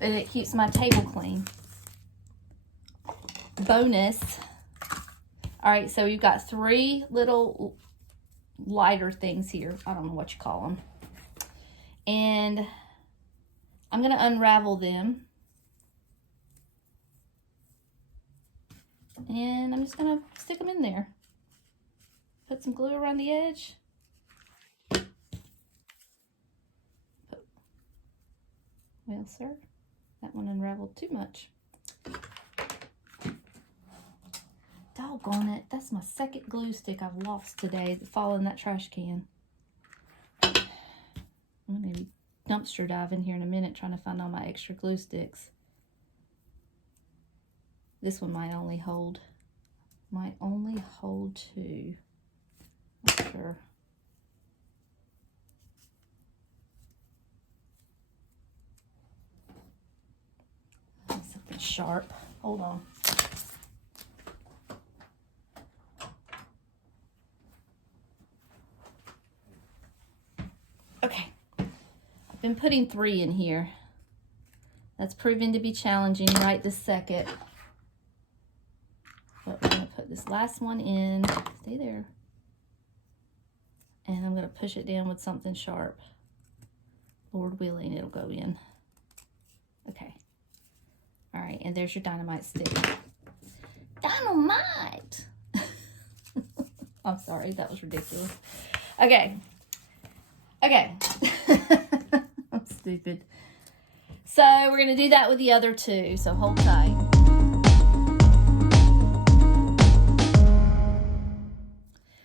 But it keeps my table clean. Bonus. All right, so you've got 3 little lighter things here. I don't know what you call them. And I'm going to unravel them. And I'm just going to stick them in there. Put some glue around the edge. Well, sir, that one unraveled too much. Doggone it. That's my 2nd glue stick I've lost today that fall in that trash can. I'm going to dumpster dive in here in a minute trying to find all my extra glue sticks. This one might only hold 2. Not sure. Something sharp. Hold on. Okay. I've been putting 3 in here. That's proven to be challenging right this second. But we're going to put this last one in. Stay there. And I'm going to push it down with something sharp. Lord willing, it'll go in. Okay. All right, and there's your dynamite stick. Dynamite! I'm sorry, that was ridiculous. Okay. Okay. I'm stupid. So we're going to do that with the other 2, so hold tight.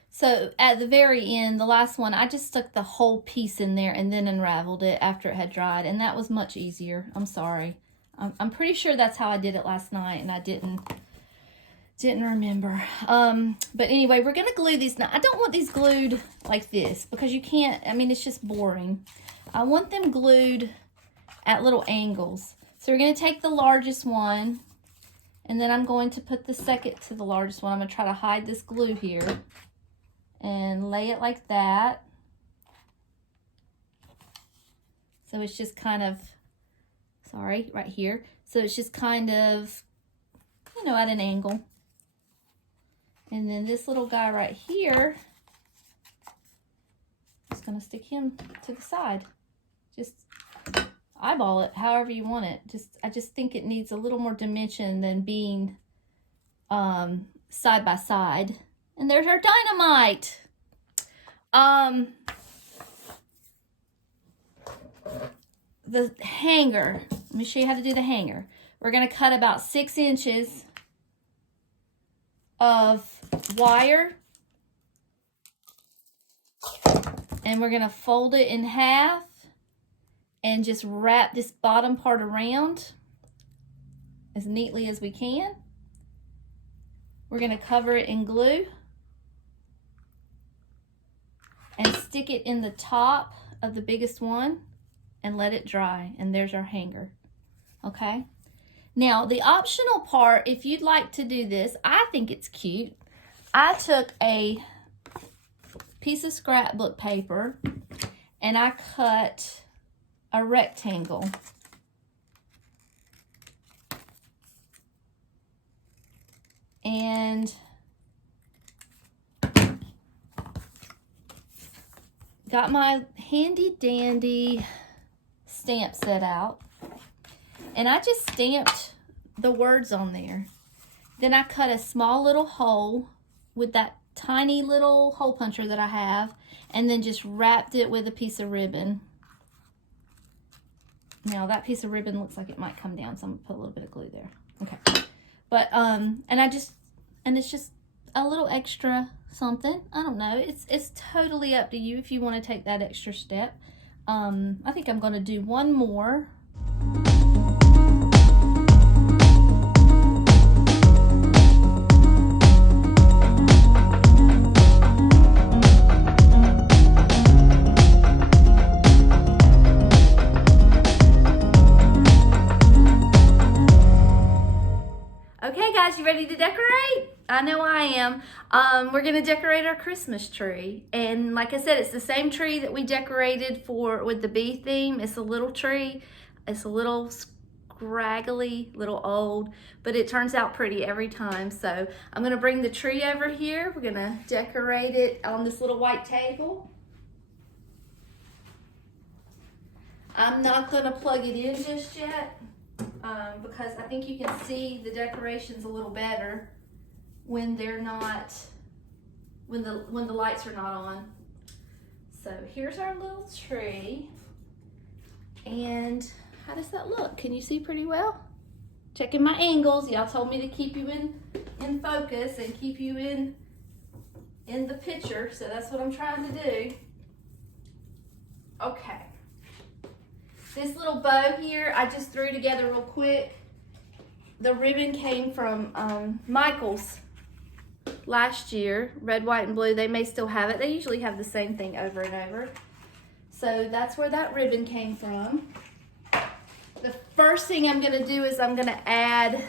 So at the very end, the last one, I just stuck the whole piece in there and then unraveled it after it had dried. And that was much easier. I'm sorry. I'm pretty sure that's how I did it last night, and I didn't Didn't remember. But anyway, we're going to glue these. Now, I don't want these glued like this because you can't, I mean, it's just boring. I want them glued at little angles. So we're going to take the largest one, and then I'm going to put the second to the largest one. I'm going to try to hide this glue here and lay it like that. So it's just kind of, sorry, right here. So it's just kind of, you know, at an angle. And then this little guy right here, I'm just gonna stick him to the side. Just eyeball it however you want it. I just think it needs a little more dimension than being side by side. And there's our dynamite. The hanger, let me show you how to do the hanger. We're gonna cut about 6 inches of wire, and we're gonna fold it in half and just wrap this bottom part around as neatly as we can. We're gonna cover it in glue and stick it in the top of the biggest one and let it dry, and there's our hanger. Okay, now the optional part, if you'd like to do this, I think it's cute. I took a piece of scrapbook paper and I cut a rectangle. And got my handy dandy stamp set out, and I just stamped the words on there. Then I cut a small little hole with that tiny little hole puncher that I have, and then just wrapped it with a piece of ribbon. Now that piece of ribbon looks like it might come down, so I'm gonna put a little bit of glue there. Okay, but and it's just a little extra something. I don't know. It's totally up to you if you want to take that extra step. I think I'm going to do one more. Okay guys, you ready to decorate? I know I am. We're gonna decorate our Christmas tree. And like I said, it's the same tree that we decorated with the bee theme. It's a little tree. It's a little scraggly, little old, but it turns out pretty every time. So I'm gonna bring the tree over here. We're gonna decorate it on this little white table. I'm not gonna plug it in just yet. Because I think you can see the decorations a little better when they're not, when the lights are not on. So here's our little tree. And how does that look? Can you see pretty well? Checking my angles. Y'all told me to keep you in focus and keep you in the picture. So that's what I'm trying to do. Okay. This little bow here, I just threw together real quick. The ribbon came from Michael's last year, red, white, and blue. They may still have it. They usually have the same thing over and over. So that's where that ribbon came from. The first thing I'm gonna do is I'm gonna add,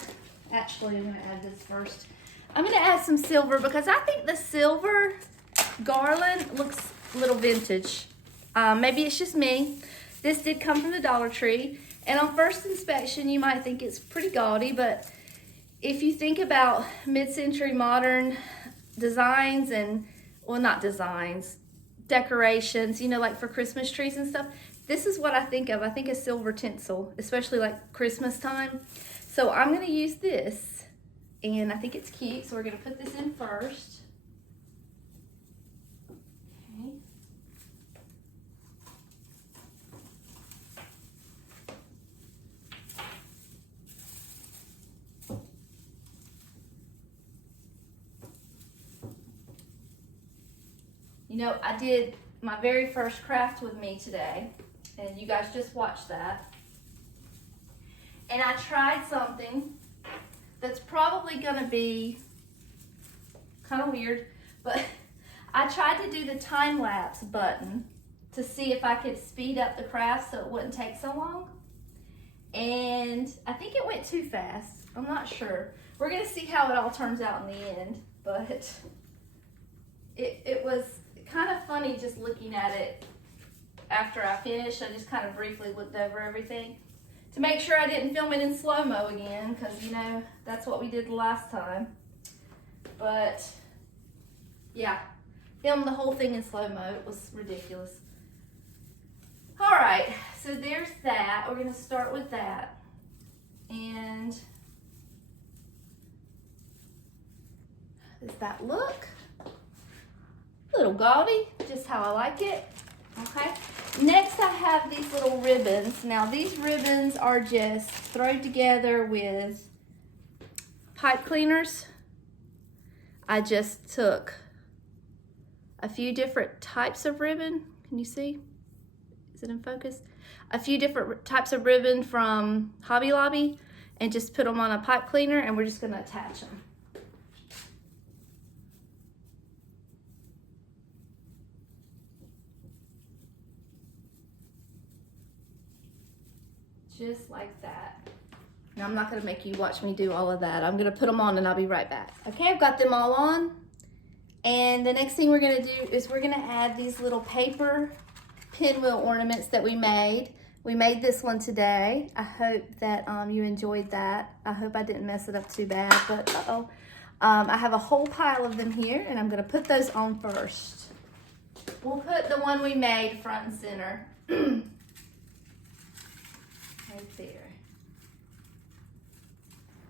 actually I'm gonna add this first. I'm gonna add some silver because I think the silver garland looks a little vintage. Maybe it's just me. This did come from the Dollar Tree, and on first inspection, you might think it's pretty gaudy, but if you think about mid-century modern designs and, well, not designs, decorations, you know, like for Christmas trees and stuff, this is what I think of. I think of silver tinsel, especially like Christmas time. So I'm gonna use this, and I think it's cute, so we're gonna put this in first. Okay. You know, I did my very first craft with me today, and you guys just watched that. And I tried something that's probably gonna be kind of weird, but I tried to do the time lapse button to see if I could speed up the craft so it wouldn't take so long. And I think it went too fast. I'm not sure. We're gonna see how it all turns out in the end, but it was kind of funny just looking at it after I finished. I just kind of briefly looked over everything to make sure I didn't film it in slow-mo again, because you know, that's what we did the last time. But yeah, filmed the whole thing in slow-mo. It was ridiculous. All right, so there's that. We're gonna start with that. And does that look? A little gaudy, just how I like it. Okay, next I have these little ribbons. Now these ribbons are just thrown together with pipe cleaners. I just took a few different types of ribbon. Can you see? Is it in focus? A few different types of ribbon from Hobby Lobby and just put them on a pipe cleaner, and we're just gonna attach them. Just like that. Now I'm not gonna make you watch me do all of that. I'm gonna put them on and I'll be right back. Okay, I've got them all on. And the next thing we're gonna do is we're gonna add these little paper pinwheel ornaments that we made. We made this one today. I hope that you enjoyed that. I hope I didn't mess it up too bad, but I have a whole pile of them here, and I'm gonna put those on first. We'll put the one we made front and center. Right there.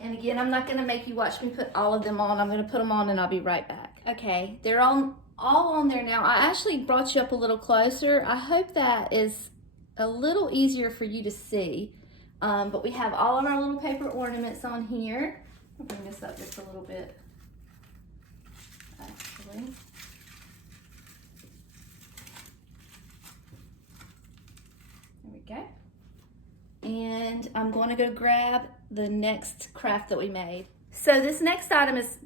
And again, I'm not gonna make you watch me put all of them on. I'm gonna put them on and I'll be right back. Okay, they're all on there now. I actually brought you up a little closer. I hope that is a little easier for you to see. But we have all of our little paper ornaments on here. I'll bring this up just a little bit, actually. There we go. And I'm going to go grab the next craft that we made. So this next item is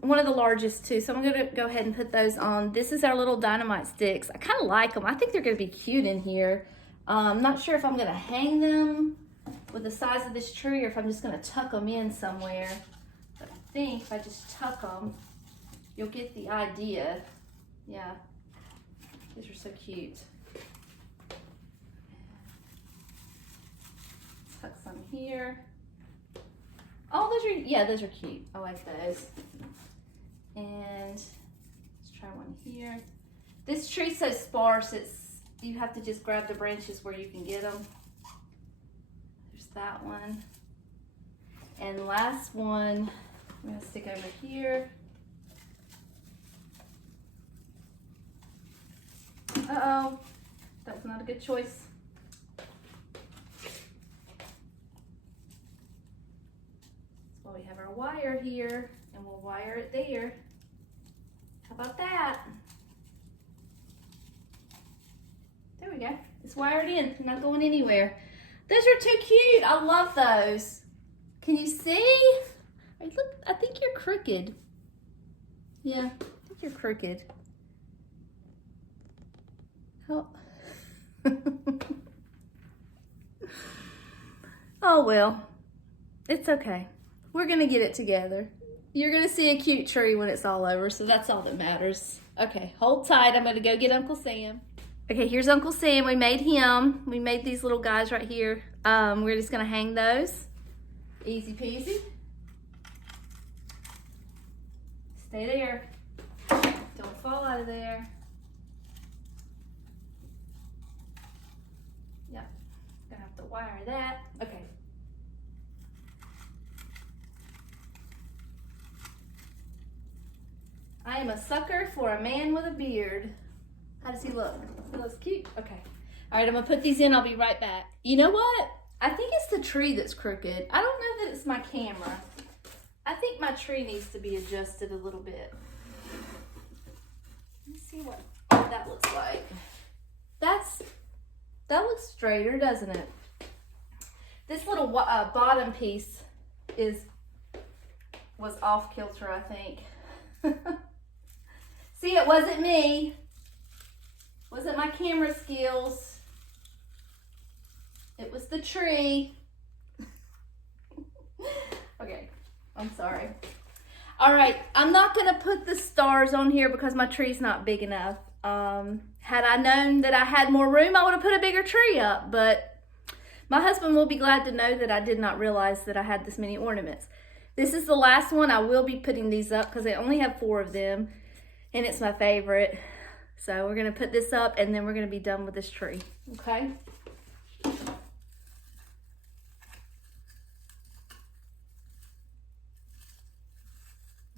one of the largest too, so I'm going to go ahead and put those on. This is our little dynamite sticks. I kind of like them. I think they're going to be cute in here. I'm not sure if I'm going to hang them with the size of this tree or if I'm just going to tuck them in somewhere. But I think if I just tuck them, you'll get the idea. Yeah, these are so cute. Tuck some here. Oh, those are cute. I like those. And let's try one here. This tree's so sparse, you have to just grab the branches where you can get them. There's that one. And last one, I'm gonna stick over here. Uh-oh, that's not a good choice. So we have our wire here, and we'll wire it there. How about that? There we go. It's wired in, not going anywhere. Those are too cute. I love those. Can you see? Look, I think you're crooked. Yeah, I think you're crooked. Oh. Oh well, it's okay. We're gonna get it together. You're gonna see a cute tree when it's all over, so that's all that matters. Okay, hold tight. I'm gonna go get Uncle Sam. Okay, here's Uncle Sam. We made him. We made these little guys right here. We're just gonna hang those. Easy peasy. Stay there. Don't fall out of there. Yep, gonna have to wire that. Okay. I am a sucker for a man with a beard. How does he look? He looks cute. Okay. All right, I'm gonna put these in. I'll be right back. You know what? I think it's the tree that's crooked. I don't know that it's my camera. I think my tree needs to be adjusted a little bit. Let's see what that looks like. That looks straighter, doesn't it? This little bottom piece was off kilter, I think. See, it wasn't me. Wasn't my camera skills. It was the tree. Okay, I'm sorry. All right, I'm not gonna put the stars on here because my tree's not big enough. Had I known that I had more room, I would have put a bigger tree up, but my husband will be glad to know that I did not realize that I had this many ornaments. This is the last one. I will be putting these up because I only have 4 of them, and it's my favorite. So we're gonna put this up, and then we're gonna be done with this tree, okay?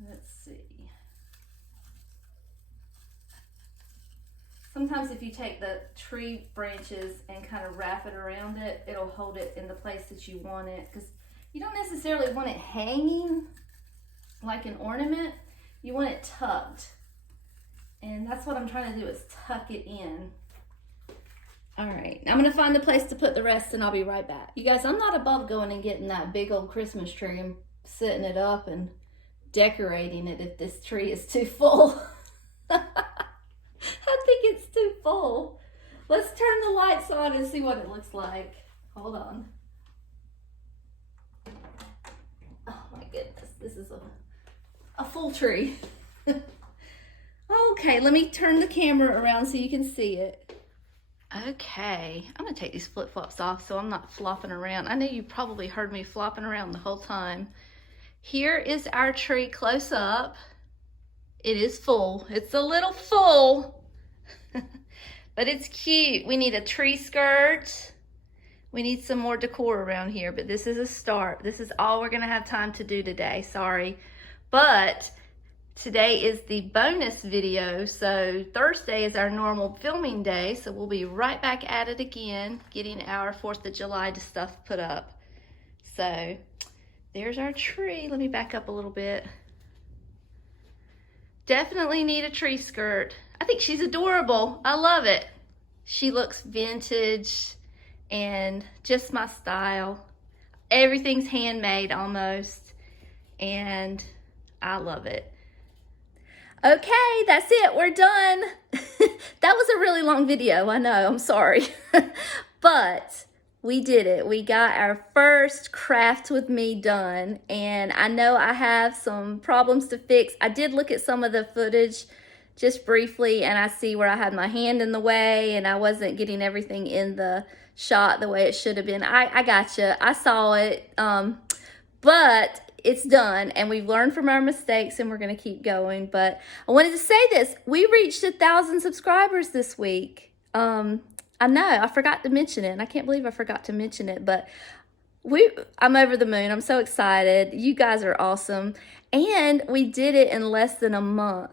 Let's see. Sometimes if you take the tree branches and kind of wrap it around it, it'll hold it in the place that you want it, because you don't necessarily want it hanging like an ornament. You want it tucked. And that's what I'm trying to do, is tuck it in. All right, I'm gonna find a place to put the rest and I'll be right back. You guys, I'm not above going and getting that big old Christmas tree and setting it up and decorating it if this tree is too full. I think it's too full. Let's turn the lights on and see what it looks like. Hold on. Oh my goodness, this is a full tree. Okay, let me turn the camera around so you can see it. Okay, I'm gonna take these flip-flops off so I'm not flopping around. I know you probably heard me flopping around the whole time. Here is our tree close up. It is full. It's a little full, but it's cute. We need a tree skirt. We need some more decor around here, but this is a start. This is all we're gonna have time to do today, sorry. But today is the bonus video, so Thursday is our normal filming day, so we'll be right back at it again, getting our 4th of July stuff put up. So there's our tree. Let me back up a little bit. Definitely need a tree skirt. I think she's adorable. I love it. She looks vintage and just my style. Everything's handmade almost, and I love it. Okay, that's it. We're done. That was a really long video. I know. I'm sorry. But we did it. We got our first craft with me done, and I know I have some problems to fix. I did look at some of the footage just briefly, and I see where I had my hand in the way and I wasn't getting everything in the shot the way it should have been. I gotcha. I saw it, but it's done, and we've learned from our mistakes, and we're going to keep going. But I wanted to say this. We reached 1,000 subscribers this week. I know, I forgot to mention it, and I can't believe I forgot to mention it, but I'm over the moon. I'm so excited. You guys are awesome. And we did it in less than a month.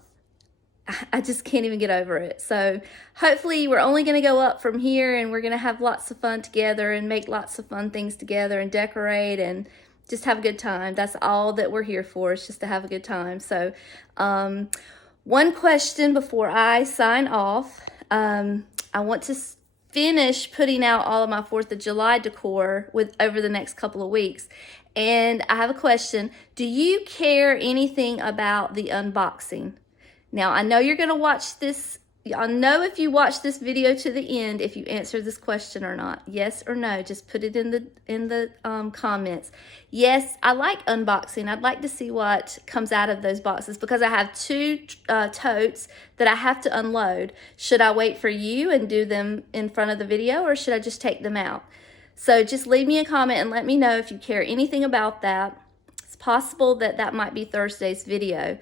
I just can't even get over it. So hopefully we're only going to go up from here, and we're going to have lots of fun together and make lots of fun things together and decorate and just have a good time. That's all that we're here for, is just to have a good time. So one question before I sign off. I want to finish putting out all of my 4th of July decor over the next couple of weeks. And I have a question. Do you care anything about the unboxing? Now, I know you're going to watch this. I'll know if you watch this video to the end if you answer this question or not. Yes or no. Just put it in the comments. Yes, I like unboxing. I'd like to see what comes out of those boxes, because I have 2 totes that I have to unload. Should I wait for you and do them in front of the video, or should I just take them out? So just leave me a comment and let me know if you care anything about that. It's possible that that might be Thursday's video.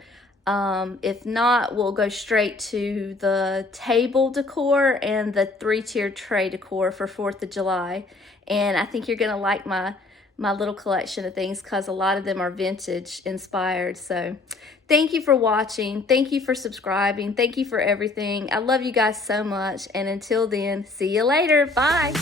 If not, we'll go straight to the table decor and the 3-tier tray decor for 4th of July. And I think you're going to like my little collection of things, because a lot of them are vintage inspired. So thank you for watching. Thank you for subscribing. Thank you for everything. I love you guys so much. And until then, see you later. Bye.